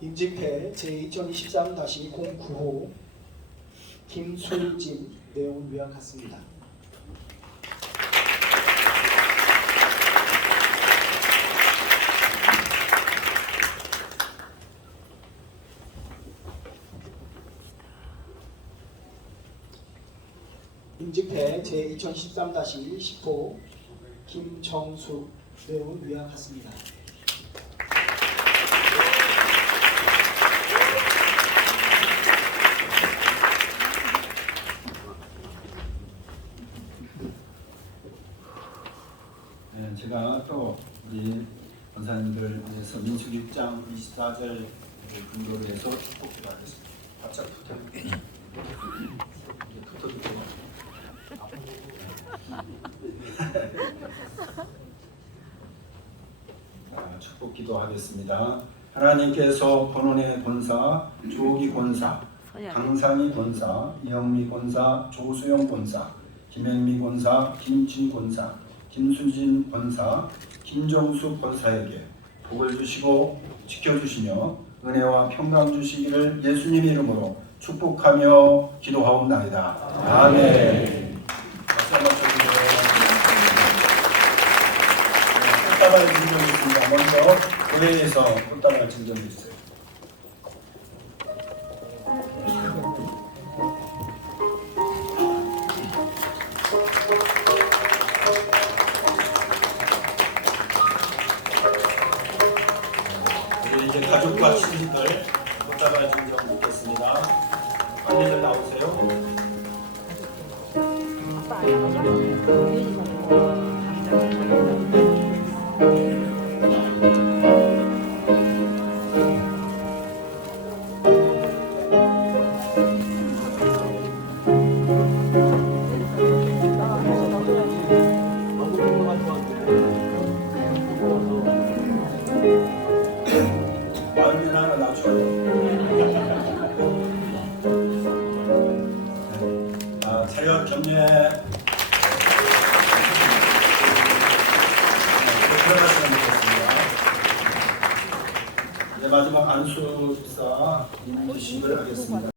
임직회 제2023-095 김술진 내용은 위와 같습니다. 2013-10호 김정수 내용 위와 같습니다. 네, 제가 또 우리 권사님들 위해서 민수기 6장 24절 근거로 해서 축복기도 하겠습니다. 바짝 붙어. 축복기도 하겠습니다. 하나님께서 본원의 권사, 조기 권사, 강상희 권사, 이영미 권사, 조수영 권사, 김현미 권사, 김진 권사, 김수진 권사, 김정수 권사에게 복을 주시고 지켜주시며 은혜와 평강 주시기를 예수님의 이름으로 축복하며 기도하옵나이다. 아멘. 박수 한번 쳐주세요. 꽃다발 증정했습니다. 먼저 교회에서 꽃다발 증정해 주세요. 이제 가족과 친구들 꽃다발 증정 묻겠습니다. 빨리들 나오세요. 마음이 하나 낮춰요. 사역 격려 마지막 안수 집사 임시식을 하겠습니다.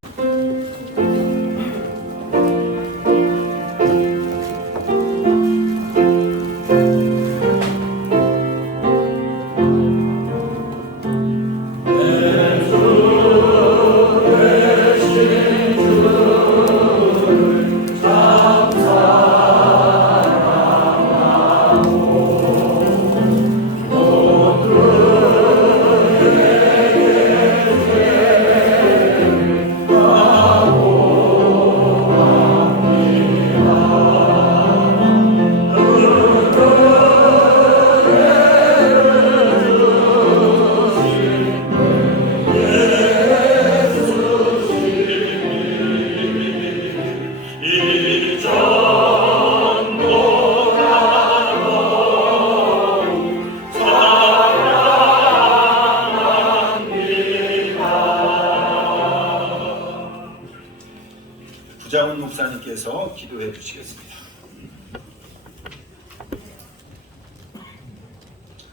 부장훈 목사님께서 기도해 주시겠습니다.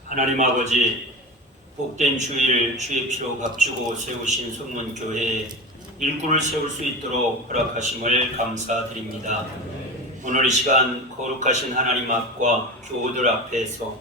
하나님 아버지, 복된 주일 주의 피로 값주고 세우신 성문교회에 일꾼을 세울 수 있도록 허락하심을 감사드립니다. 오늘 이 시간 거룩하신 하나님 앞과 교우들 앞에서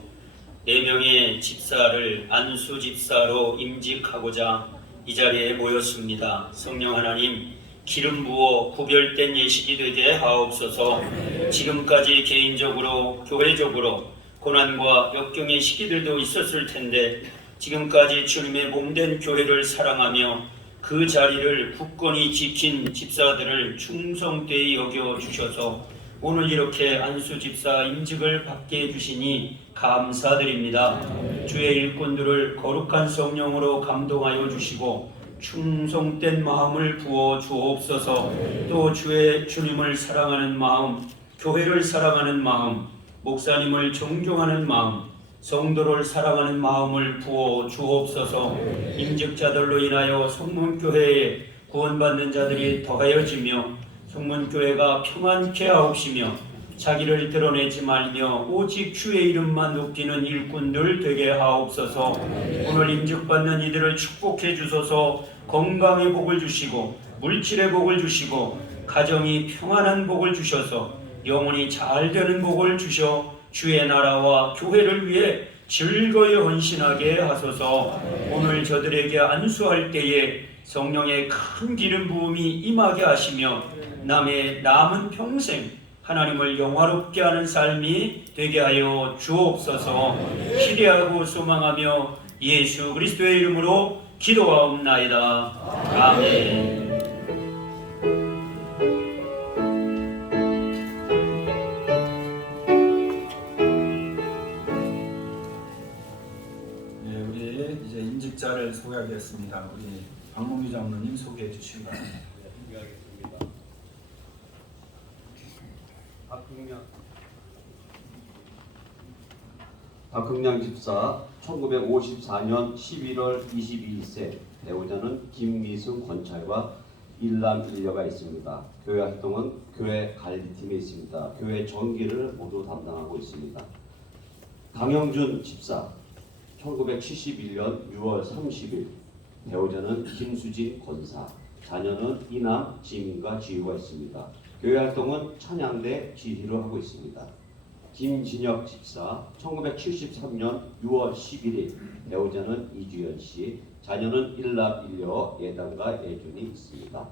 4명의 집사를 안수 집사로 임직하고자 이 자리에 모였습니다. 성령 하나님, 기름 부어 구별된 예식이 되게 하옵소서. 지금까지 개인적으로 교회적으로 고난과 역경의 시기들도 있었을 텐데 지금까지 주님의 몸된 교회를 사랑하며 그 자리를 굳건히 지킨 집사들을 충성되이 여겨주셔서 오늘 이렇게 안수 집사 임직을 받게 해주시니 감사드립니다. 주의 일꾼들을 거룩한 성령으로 감동하여 주시고 충성된 마음을 부어 주옵소서. 또 주님을 사랑하는 마음, 교회를 사랑하는 마음, 목사님을 존경하는 마음, 성도를 사랑하는 마음을 부어 주옵소서. 임직자들로 인하여 성문교회에 구원받는 자들이 더하여지며 성문교회가 평안케 하옵시며 자기를 드러내지 말며 오직 주의 이름만 높이는 일꾼들 되게 하옵소서. 오늘 임직받는 이들을 축복해 주소서. 건강의 복을 주시고 물질의 복을 주시고 가정이 평안한 복을 주셔서 영혼이 잘 되는 복을 주셔 주의 나라와 교회를 위해 즐거이 헌신하게 하소서. 오늘 저들에게 안수할 때에 성령의 큰 기름 부음이 임하게 하시며 남은 평생 하나님을 영화롭게 하는 삶이 되게 하여 주옵소서. 기대하고 소망하며 예수 그리스도의 이름으로 기도하옵나이다. 아멘. 네, 우리 이제 임직자를 소개하겠습니다. 우리 박몽규 장로님 소개해 주시기 바랍니다. 준비하겠습니다. 박흥량 집사 1954년 11월 22일세 배우자는 김미승 권찰과 일남 일녀가 있습니다. 교회 활동은 교회 관리팀에 있습니다. 교회 정기를 모두 담당하고 있습니다. 강영준 집사 1971년 6월 30일 배우자는 김수진 권사, 자녀는 이남 지민과 지우가 있습니다. 교회 활동은 찬양대 지휘로 하고 있습니다. 김진혁 집사 1973년 6월 11일 배우자는 이주연 씨, 자녀는 일남 일녀 예단과 예준이 있습니다.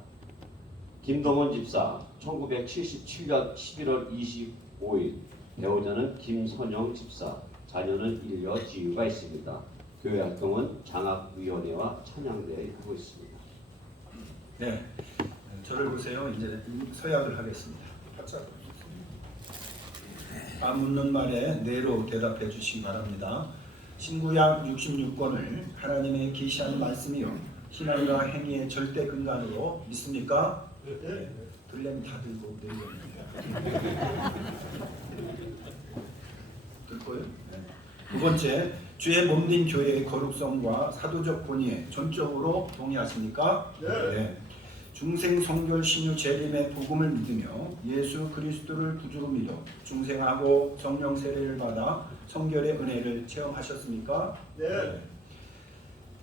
김동원 집사 1977년 11월 25일 배우자는 김선영 집사, 자녀는 일녀 지유가 있습니다. 교회 활동은 장학위원회와 찬양대에 하고 있습니다. 네, 저를 보세요. 이제 서약을 하겠습니다. 묻는 말에 네로 대답해 주시기 바랍니다. 신구약 66권을 하나님의 계시하는 말씀이요 신앙과 행위의 절대 근간으로 믿습니까? 네. 들려면 다 들고 내려옵니다. 들고요. 네. 두 번째, 주의 몸된 교회의 거룩성과 사도적 권위에 전적으로 동의하십니까? 네. 중생 성결 신유 재림의 복음을 믿으며 예수 그리스도를 구주로 믿어 중생하고 성령 세례를 받아 성결의 은혜를 체험하셨습니까? 네.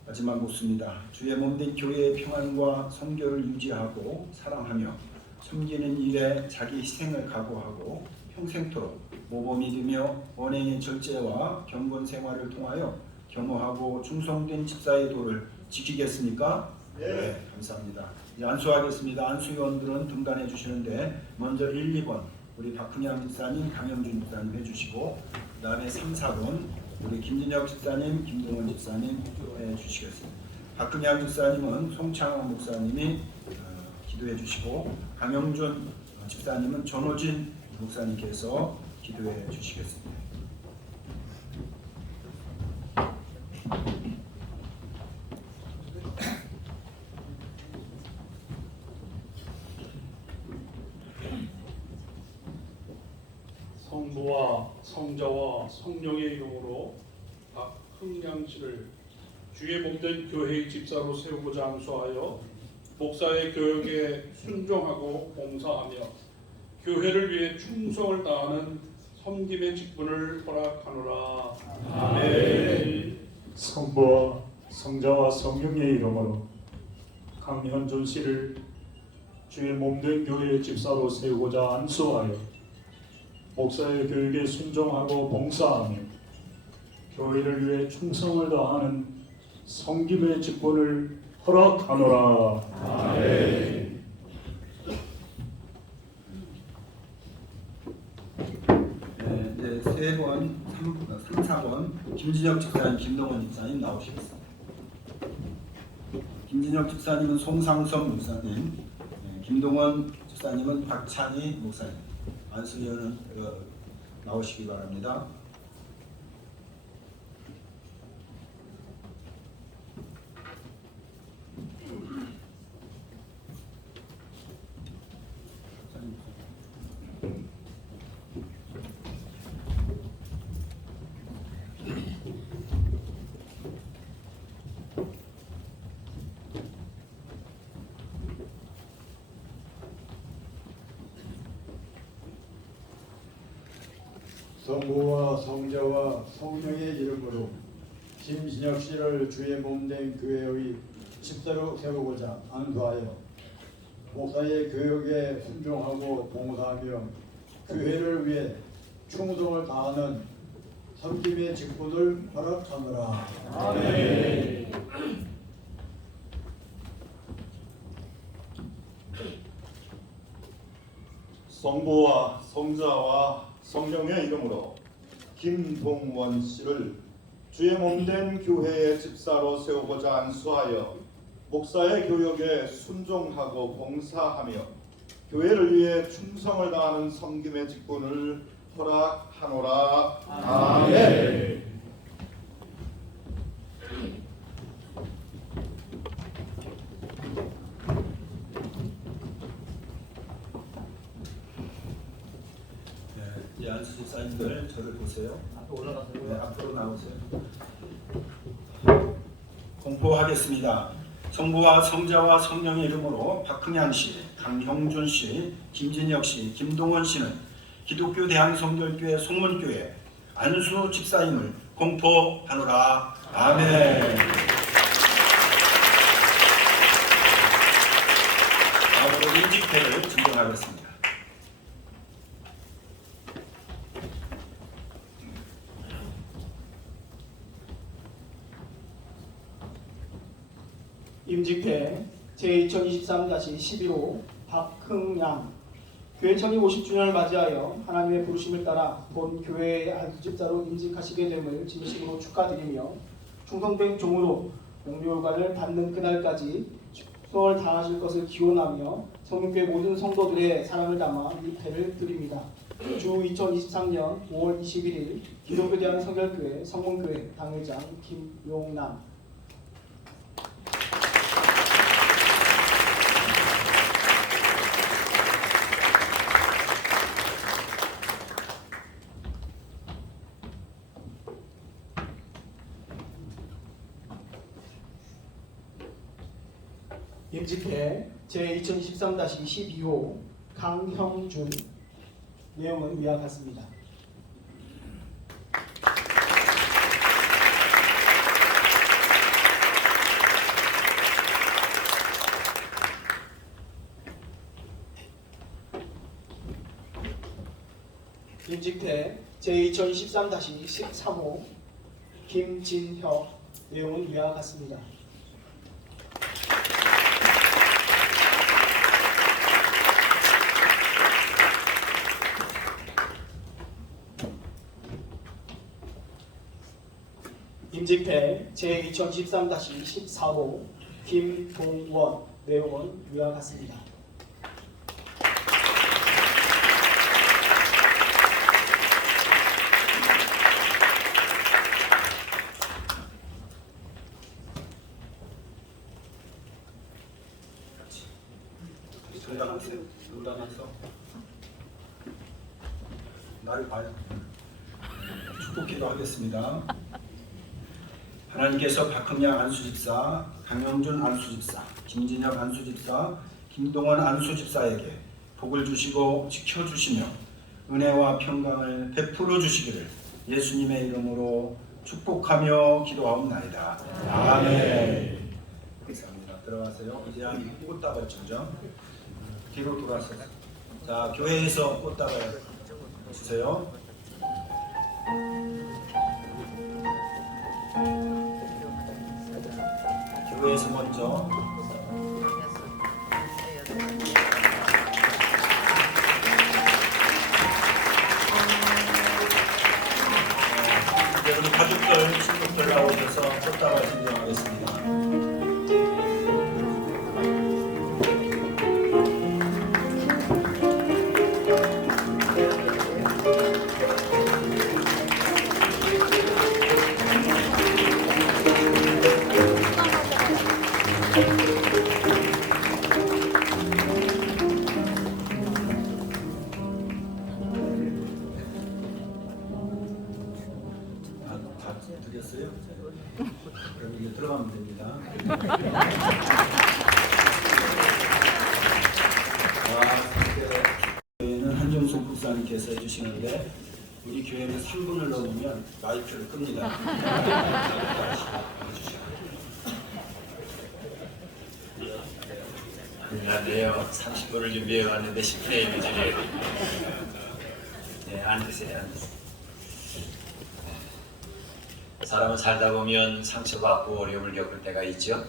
마지막 묻습니다. 주의 몸된 교회의 평안과 성결을 유지하고 사랑하며 섬기는 일에 자기 희생을 각오하고 평생토록 모범 믿으며 언행의 절제와 경건 생활을 통하여 겸허하고 충성된 집사의 도를 지키겠습니까? 네. 감사합니다. 이제 안수하겠습니다. 안수위원들은 등단해 주시는데 먼저 1, 2번 우리 박흥양 집사님, 강영준 집사님 해주시고 그 다음에 3, 4번 우리 김진혁 집사님, 김동원 집사님 해주시겠습니다. 박흥양 집사님은 송창원 목사님이 기도해 주시고 강영준 집사님은 전호진 목사님께서 기도해 주시겠습니다. 성부와 성자와 성령의 이름으로 박흥량 씨를 주의 몸된 교회의 집사로 세우고자 안수하여 목사의 교역에 순종하고 봉사하며 교회를 위해 충성을 다하는 섬김의 직분을 허락하노라. 아멘. 성부와 성자와 성령의 이름으로 강현준 씨를 주의 몸된 교회의 집사로 세우고자 안수하여 목사의 교육에 순종하고 봉사하며 교회를 위해 충성을 다하는 섬김의 직분을 허락하노라. 아멘. 네, 이제 3번, 3, 4번 김진혁 집사님, 김동원 집사님 나오시겠습니다. 김진혁 집사님은 송상섭 목사님, 김동원 집사님은 박찬희 목사님. 안수위원은 나오시기 바랍니다. 성부와 성자와 성령의 이름으로 김진혁 씨를 주의 몸된 교회의 집사로 세우고자 안수하여 목사의 교역에 순종하고 봉사하며 교회를 위해 충성을 다하는 섬김의 직분을 허락하노라. 아멘. 성부와 성자와 성령의 이름으로 김동원 씨를 주의 몸된 교회의 집사로 세우고자 안수하여 목사의 교역에 순종하고 봉사하며 교회를 위해 충성을 다하는 섬김의 직분을 허락하노라. 아멘. 이 안수 집사님들 저를 보세요. 네, 앞으로 나오세요. 공포하겠습니다. 성부와 성자와 성령의 이름으로 박흥양 씨, 강형준 씨, 김진혁 씨, 김동원 씨는 기독교 대한성결교회 송문교회 안수 집사임을 공포하노라. 아멘. 다음으로 임직회를 진정하겠습니다. 임직회 제2023-11호 박흥양 교회 창립 50주년을 맞이하여 하나님의 부르심을 따라 본 교회의 안수집사로 임직하시게 됨을 진심으로 축하드리며 충성된 종으로 영유효관을 받는 그날까지 충성을 다하실 것을 기원하며 성민교회 모든 성도들의 사랑을 담아 입회를 드립니다. 주 2023년 5월 21일 기독교 대한성결교회 성문교회 당회장 김용남. 임직회 제2023-12호 강형준. 내용은 위와 같습니다. 임직회 제2023-13호 김진혁. 내용은 위와 같습니다. 임직회 제2013-14호 김동원. 내용은 위와 같습니다. 돌아가면서 나를 봐요. 축복기도 하겠습니다. 하나님께서 박흥양 안수집사, 강영준 안수집사, 김진혁 안수집사, 김동원 안수집사에게 복을 주시고 지켜주시며 은혜와 평강을 베풀어 주시기를 예수님의 이름으로 축복하며 기도하옵나이다. 아멘. 감사합니다. 들어가세요. 이제 한 꽃다발 증정. 뒤로 돌아서요. 자, 교회에서 꽃다발 주세요. 교회에서 먼저 이제 우리 가족들, 친구들 나오셔서 꽃다발 증정하겠습니다. 다 드렸어요? 그럼 이제 들어가면 됩니다. 교회는 한종숙 목사님께서 해주시는데 우리 교회는 3분을 넘으면 마이크를 끕니다. 안돼요. 30분을 준비해 왔는데 10분의 1을 드려야 됩니다. 네, 앉으세요. 사람은 살다 보면 상처받고 어려움을 겪을 때가 있죠.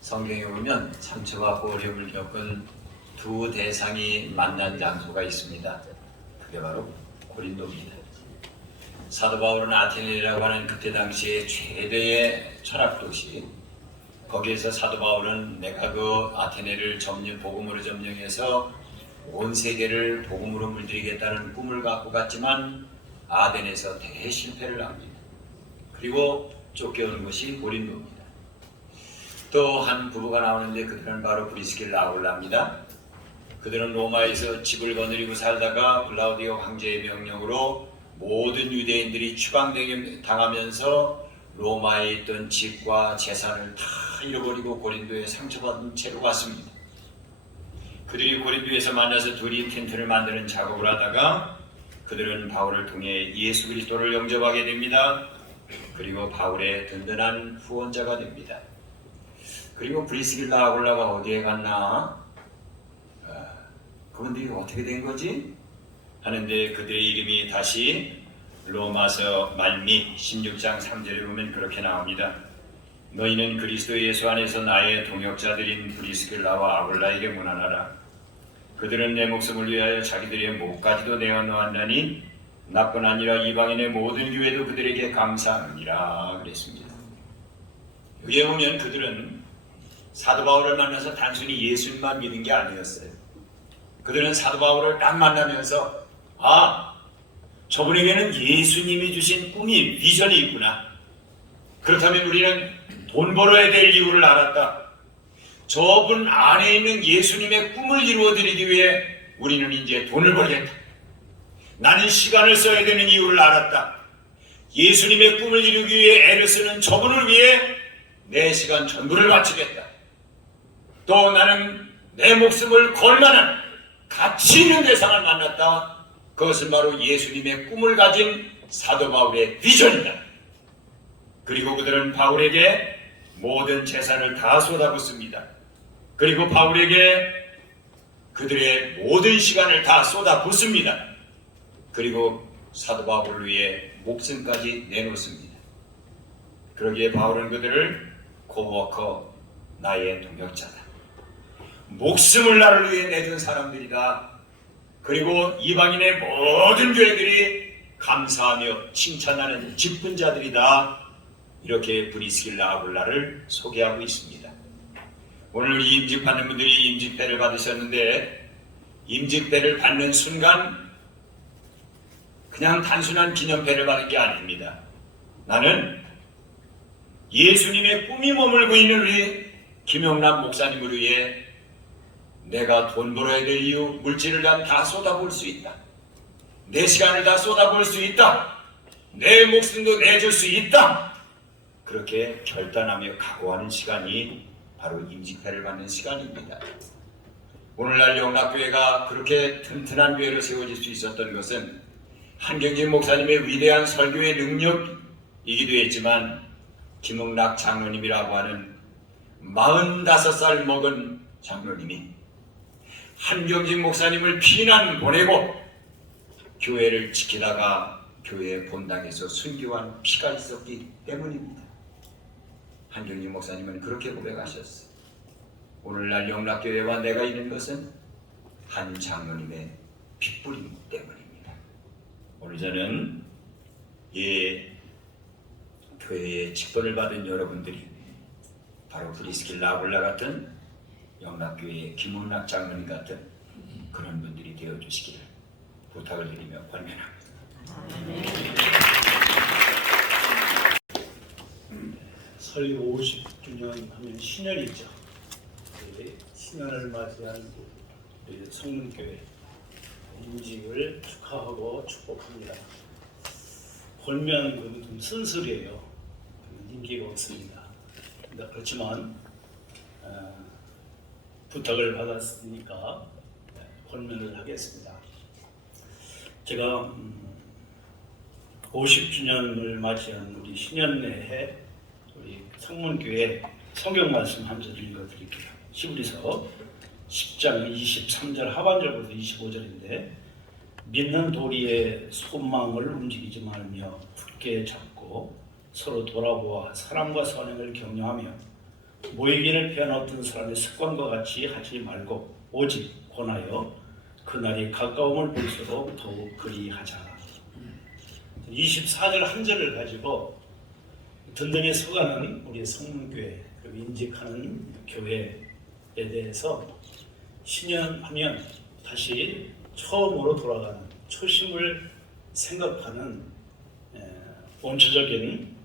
성경에 보면 상처받고 어려움을 겪은 두 대상이 만난 장소가 있습니다. 그게 바로 고린도입니다. 사도 바울은 아테네라고 하는 그때 당시에 최대의 철학 도시, 거기에서 사도 바울은 내가 그 아테네를 복음으로 점령해서 온 세계를 복음으로 물들이겠다는 꿈을 갖고 갔지만 아덴에서 대실패를 합니다. 그리고 쫓겨오는 것이 고린도입니다. 또 한 부부가 나오는데 그들은 바로 브리스길라 아굴라입니다. 그들은 로마에서 집을 거느리고 살다가 글라우디오 황제의 명령으로 모든 유대인들이 추방당하면서 로마에 있던 집과 재산을 다 잃어버리고 고린도에 상처받은 채로 왔습니다. 그들이 고린도에서 만나서 둘이 텐트를 만드는 작업을 하다가 그들은 바울을 통해 예수 그리스도를 영접하게 됩니다. 그리고 바울의 든든한 후원자가 됩니다. 그리고 브리스길라 아굴라가 어디에 갔나? 그분들이 어떻게 된 거지? 하는데 그들의 이름이 다시 로마서 말미 16장 3절에 보면 그렇게 나옵니다. 너희는 그리스도 예수 안에서 나의 동역자들인 브리스길라와 아굴라에게 문안하라. 그들은 내 목숨을 위하여 자기들의 목까지도 내어놓았나니 나뿐 아니라 이방인의 모든 교회도 그들에게 감사하느니라 그랬습니다. 여기에 보면 그들은 사도 바울을 만나서 단순히 예수님만 믿는 게 아니었어요. 그들은 사도 바울을 딱 만나면서 저분에게는 예수님이 주신 꿈이 비전이 있구나. 그렇다면 우리는 돈 벌어야 될 이유를 알았다. 저분 안에 있는 예수님의 꿈을 이루어드리기 위해 우리는 이제 돈을 벌겠다. 나는 시간을 써야 되는 이유를 알았다. 예수님의 꿈을 이루기 위해 애를 쓰는 저분을 위해 내 시간 전부를 바치겠다. 또 나는 내 목숨을 걸 만한 가치 있는 대상을 만났다. 그것은 바로 예수님의 꿈을 가진 사도 바울의 비전이다. 그리고 그들은 바울에게 모든 재산을 다 쏟아붓습니다. 그리고 바울에게 그들의 모든 시간을 다 쏟아붓습니다. 그리고 사도 바울을 위해 목숨까지 내놓습니다. 그러기에 바울은 그들을 코워커, 나의 동역자다. 목숨을 나를 위해 내준 사람들이다. 그리고 이방인의 모든 교회들이 감사하며 칭찬하는 직분자들이다. 이렇게 브리스길라 아굴라를 소개하고 있습니다. 오늘 우리 임직받는 분들이 임직배를 받으셨는데 임직배를 받는 순간 그냥 단순한 기념패를 받은 게 아닙니다. 나는 예수님의 꿈이 머물고 있는 우리 김영남 목사님을 위해 내가 돈 벌어야 될 이유, 물질을 다 쏟아볼 수 있다. 내 시간을 다 쏟아볼 수 있다. 내 목숨도 내줄 수 있다. 그렇게 결단하며 각오하는 시간이 바로 임직패를 받는 시간입니다. 오늘날 영락교회가 그렇게 튼튼한 교회로 세워질 수 있었던 것은 한경진 목사님의 위대한 설교의 능력이기도 했지만 김흥락 장로님이라고 하는 45살 먹은 장로님이 한경진 목사님을 피난 보내고 교회를 지키다가 교회 본당에서 순교한 피가 있었기 때문입니다. 한경진 목사님은 그렇게 고백하셨어요. 오늘날 영락교회와 내가 있는 것은 한 장로님의 핏불임 때문입니다. 오늘 저는 교회의 직분을 받은 여러분들이 바로 브리스길라 아굴라 같은 영락교회의 김문락 장로님 같은 그런 분들이 되어주시기를 부탁을 드리며 권면합니다. 설교 50주년 하면 신년이죠. 신년을 맞이한 우리 성문교회 임직을 축하하고 축복합니다. 권면은 좀 쓴소리예요. 인기가 없습니다. 그렇지만 부탁을 받았으니까 권면을 하겠습니다. 제가 50주년을 맞이한 우리 신년내에 우리 성문교회 성경 말씀 한 절 읽어드릴게요. 히브리서 10장 23절 하반절부터 25절인데 믿는 도리의 소망을 움직이지 말며 굳게 잡고 서로 돌아보아 사랑과 선행을 격려하며 모이기를 피한 어떤 사람의 습관과 같이 하지 말고 오직 권하여 그날이 가까움을 볼수록 더욱 그리하자. 24절 한 절을 가지고 든든히 서가는 우리 성문교회 그리고 인직하는 교회에 대해서 신년하면 다시 처음으로 돌아가는 초심을 생각하는 원초적인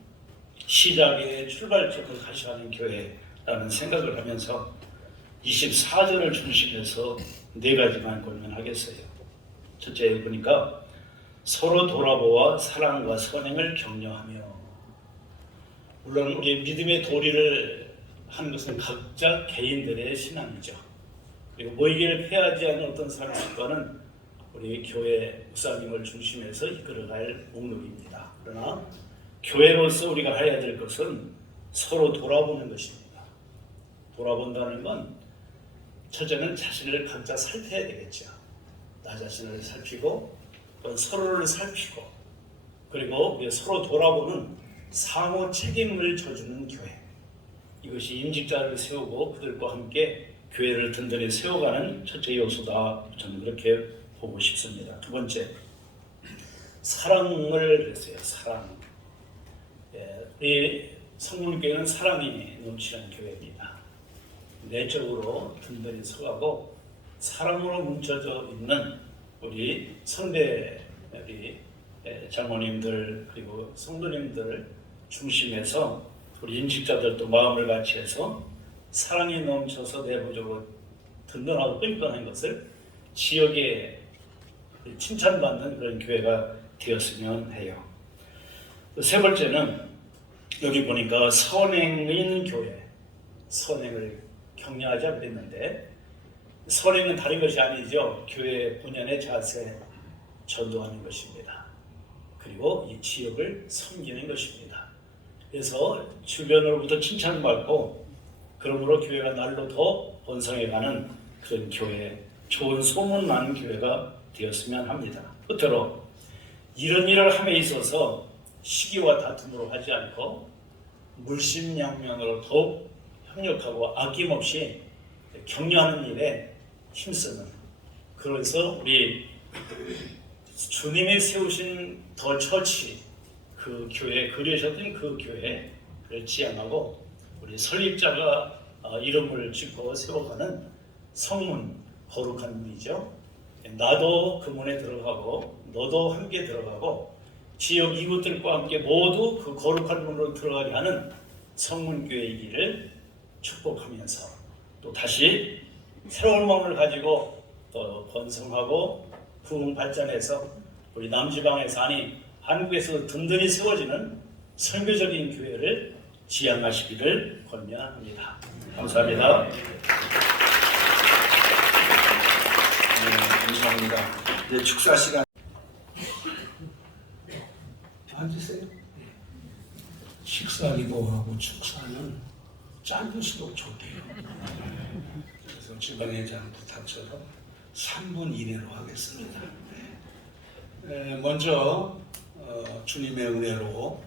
시작의 출발점을 가시하는 교회라는 생각을 하면서 24절을 중심해서 네 가지만 권면하겠어요. 첫째 보니까 서로 돌아보아 사랑과 선행을 격려하며, 물론 우리 믿음의 도리를 하는 것은 각자 개인들의 신앙이죠. 그리고 모이기를 패하지 않는 어떤 삶 습관은 우리 교회 목사님을 중심해서 이끌어갈 목록입니다. 그러나 교회로서 우리가 해야 될 것은 서로 돌아보는 것입니다. 돌아본다는 건 첫째는 자신을 각자 살펴야 되겠죠. 나 자신을 살피고 또 서로를 살피고, 그리고 서로 돌아보는 상호 책임을 져주는 교회. 이것이 임직자를 세우고 그들과 함께 교회를 든든히 세워가는 첫째 요소다. 저는 그렇게 보고 싶습니다. 두 번째, 사랑을 했어요. 사랑. 우리 성문교회는 사랑이 넘치는 교회입니다. 내적으로 든든히 서가고 사랑으로 뭉쳐져 있는 우리 선배 우리 장모님들 그리고 성도님들 중심해서 우리 임직자들도 마음을 같이 해서 사랑이 넘쳐서 내부적으로 든든하고 끈끈한 것을 지역에 칭찬받는 그런 교회가 되었으면 해요. 세 번째는 여기 보니까 선행이 있는 교회, 선행을 격려하자 그랬는데, 선행은 다른 것이 아니죠. 교회 본연의 자세 전도하는 것입니다. 그리고 이 지역을 섬기는 것입니다. 그래서 주변으로부터 칭찬받고 그러므로 교회가 날로 더 번성해가는 그런 교회, 좋은 소문나는 교회가 되었으면 합니다. 끝으로 이런 일을 함에 있어서 시기와 다툼으로 하지 않고 물심양면으로 더욱 협력하고 아낌없이 격려하는 일에 힘쓰는, 그래서 우리 주님이 세우신 더 처치 그 교회, 그리셨던 그 교회를 지향하고 우리 설립자가 이름을 짓고 세워가는 성문, 거룩한 문이죠. 나도 그 문에 들어가고 너도 함께 들어가고 지역 이웃들과 함께 모두 그 거룩한 문으로 들어가게 하는 성문교회이기를 축복하면서 또 다시 새로운 마음을 가지고 또 번성하고 부흥 발전해서 우리 남지방에서 아니 한국에서 든든히 세워지는 선교적인 교회를 지향하시기를 권면합니다. 감사합니다. 감사합니다. 이제 축사 시간. 앉으세요. 식사기도하고 축사는 짧을수록 좋대요. 그래서 지방회장 부탁처럼 3분 이내로 하겠습니다. 먼저 주님의 은혜로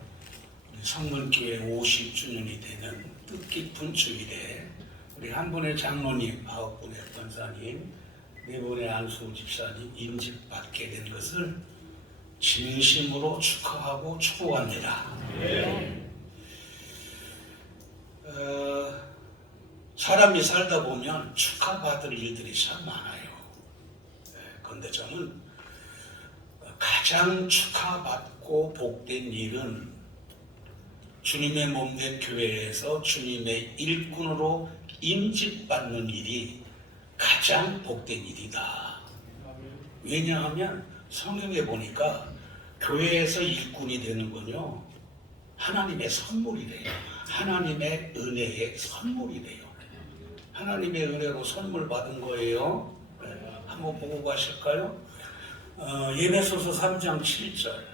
우리 성문교회 50주년이 되는 뜻깊은 주일에 우리 한 분의 장로님, 9분의 권사님, 4분의 안수 집사님 임직받게 된 것을 진심으로 축하하고 축복합니다. 사람이 살다 보면 축하받을 일들이 참 많아요. 그런데 저는 가장 축하받고 복된 일은 주님의 몸된 교회에서 주님의 일꾼으로 임직받는 일이 가장 복된 일이다. 왜냐하면 성경에 보니까 교회에서 일꾼이 되는 건요, 하나님의 선물이래요. 하나님의 은혜의 선물이래요. 하나님의 은혜로 선물 받은 거예요. 한번 보고 가실까요? 에베소서 3장 7절,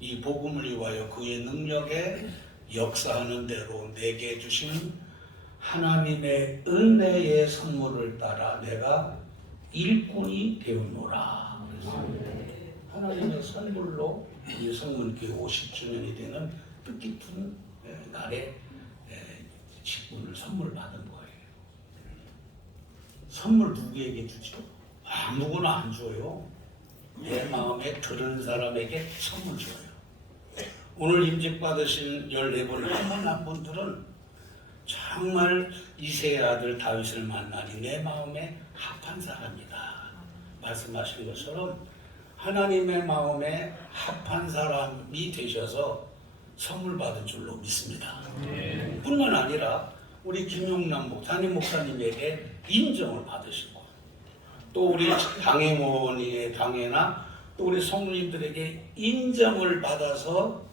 이 복음을 위하여 그의 능력에 역사하는 대로 내게 주신 하나님의 은혜의 선물을 따라 내가 일꾼이 되었노라. 하나님의 선물로 이 성문교회 50주년이 되는 뜻깊은 날에 직분을 선물 받은 거예요. 선물 누구에게 주죠? 아무거나 안 줘요. 내 마음에 들은 사람에게 선물 줘요. 오늘 임직 받으신 14분 한 분 한 분들은 정말 이세의 아들 다윗을 만나니 내 마음에 합한 사람이다 말씀하신 것처럼 하나님의 마음에 합한 사람이 되셔서 선물 받은 줄로 믿습니다. 뿐만 아니라 우리 김용남 목사님 목사님에게 인정을 받으시고 또 우리 당회원의 당회나 또 우리 성도님들에게 인정을 받아서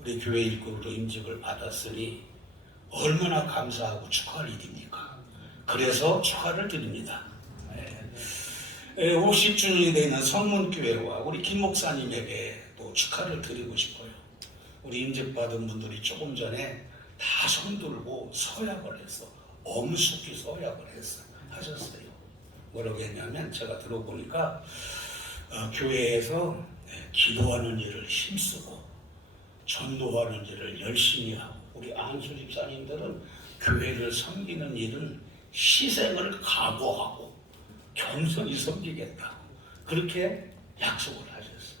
우리 교회 일꾼으로 임직을 받았으니 얼마나 감사하고 축하할 일입니까? 그래서 축하를 드립니다. 50주년이 되는 성문교회와 우리 김 목사님에게 또 축하를 드리고 싶어요. 우리 임직받은 분들이 조금 전에 다 손들고 서약을 했어. 엄숙히 서약을 하셨어요. 뭐라고 했냐면 제가 들어보니까 교회에서 기도하는 일을 힘쓰고 전도하는 일을 열심히 하고 우리 안수 집사님들은 교회를 섬기는 일은 희생을 각오하고 겸손히 섬기겠다. 그렇게 약속을 하셨어요.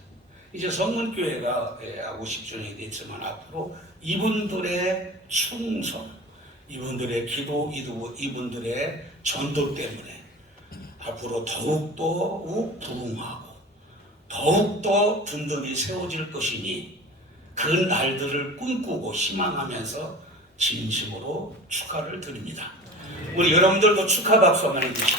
이제 성문교회가 50주년이 됐지만 앞으로 이분들의 충성, 이분들의 기도, 이분들의 전도 때문에 앞으로 더욱더 부흥하고 더욱더 든든히 세워질 것이니 그 날들을 꿈꾸고 희망하면서 진심으로 축하를 드립니다. 우리 여러분들도 축하 박수 한번 해주시죠.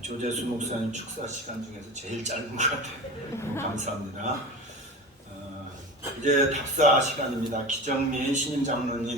조재수 목사님 축사 시간 중에서 제일 짧은 것 같아요. 감사합니다. 이제 답사 시간입니다. 기정민 신임 장로님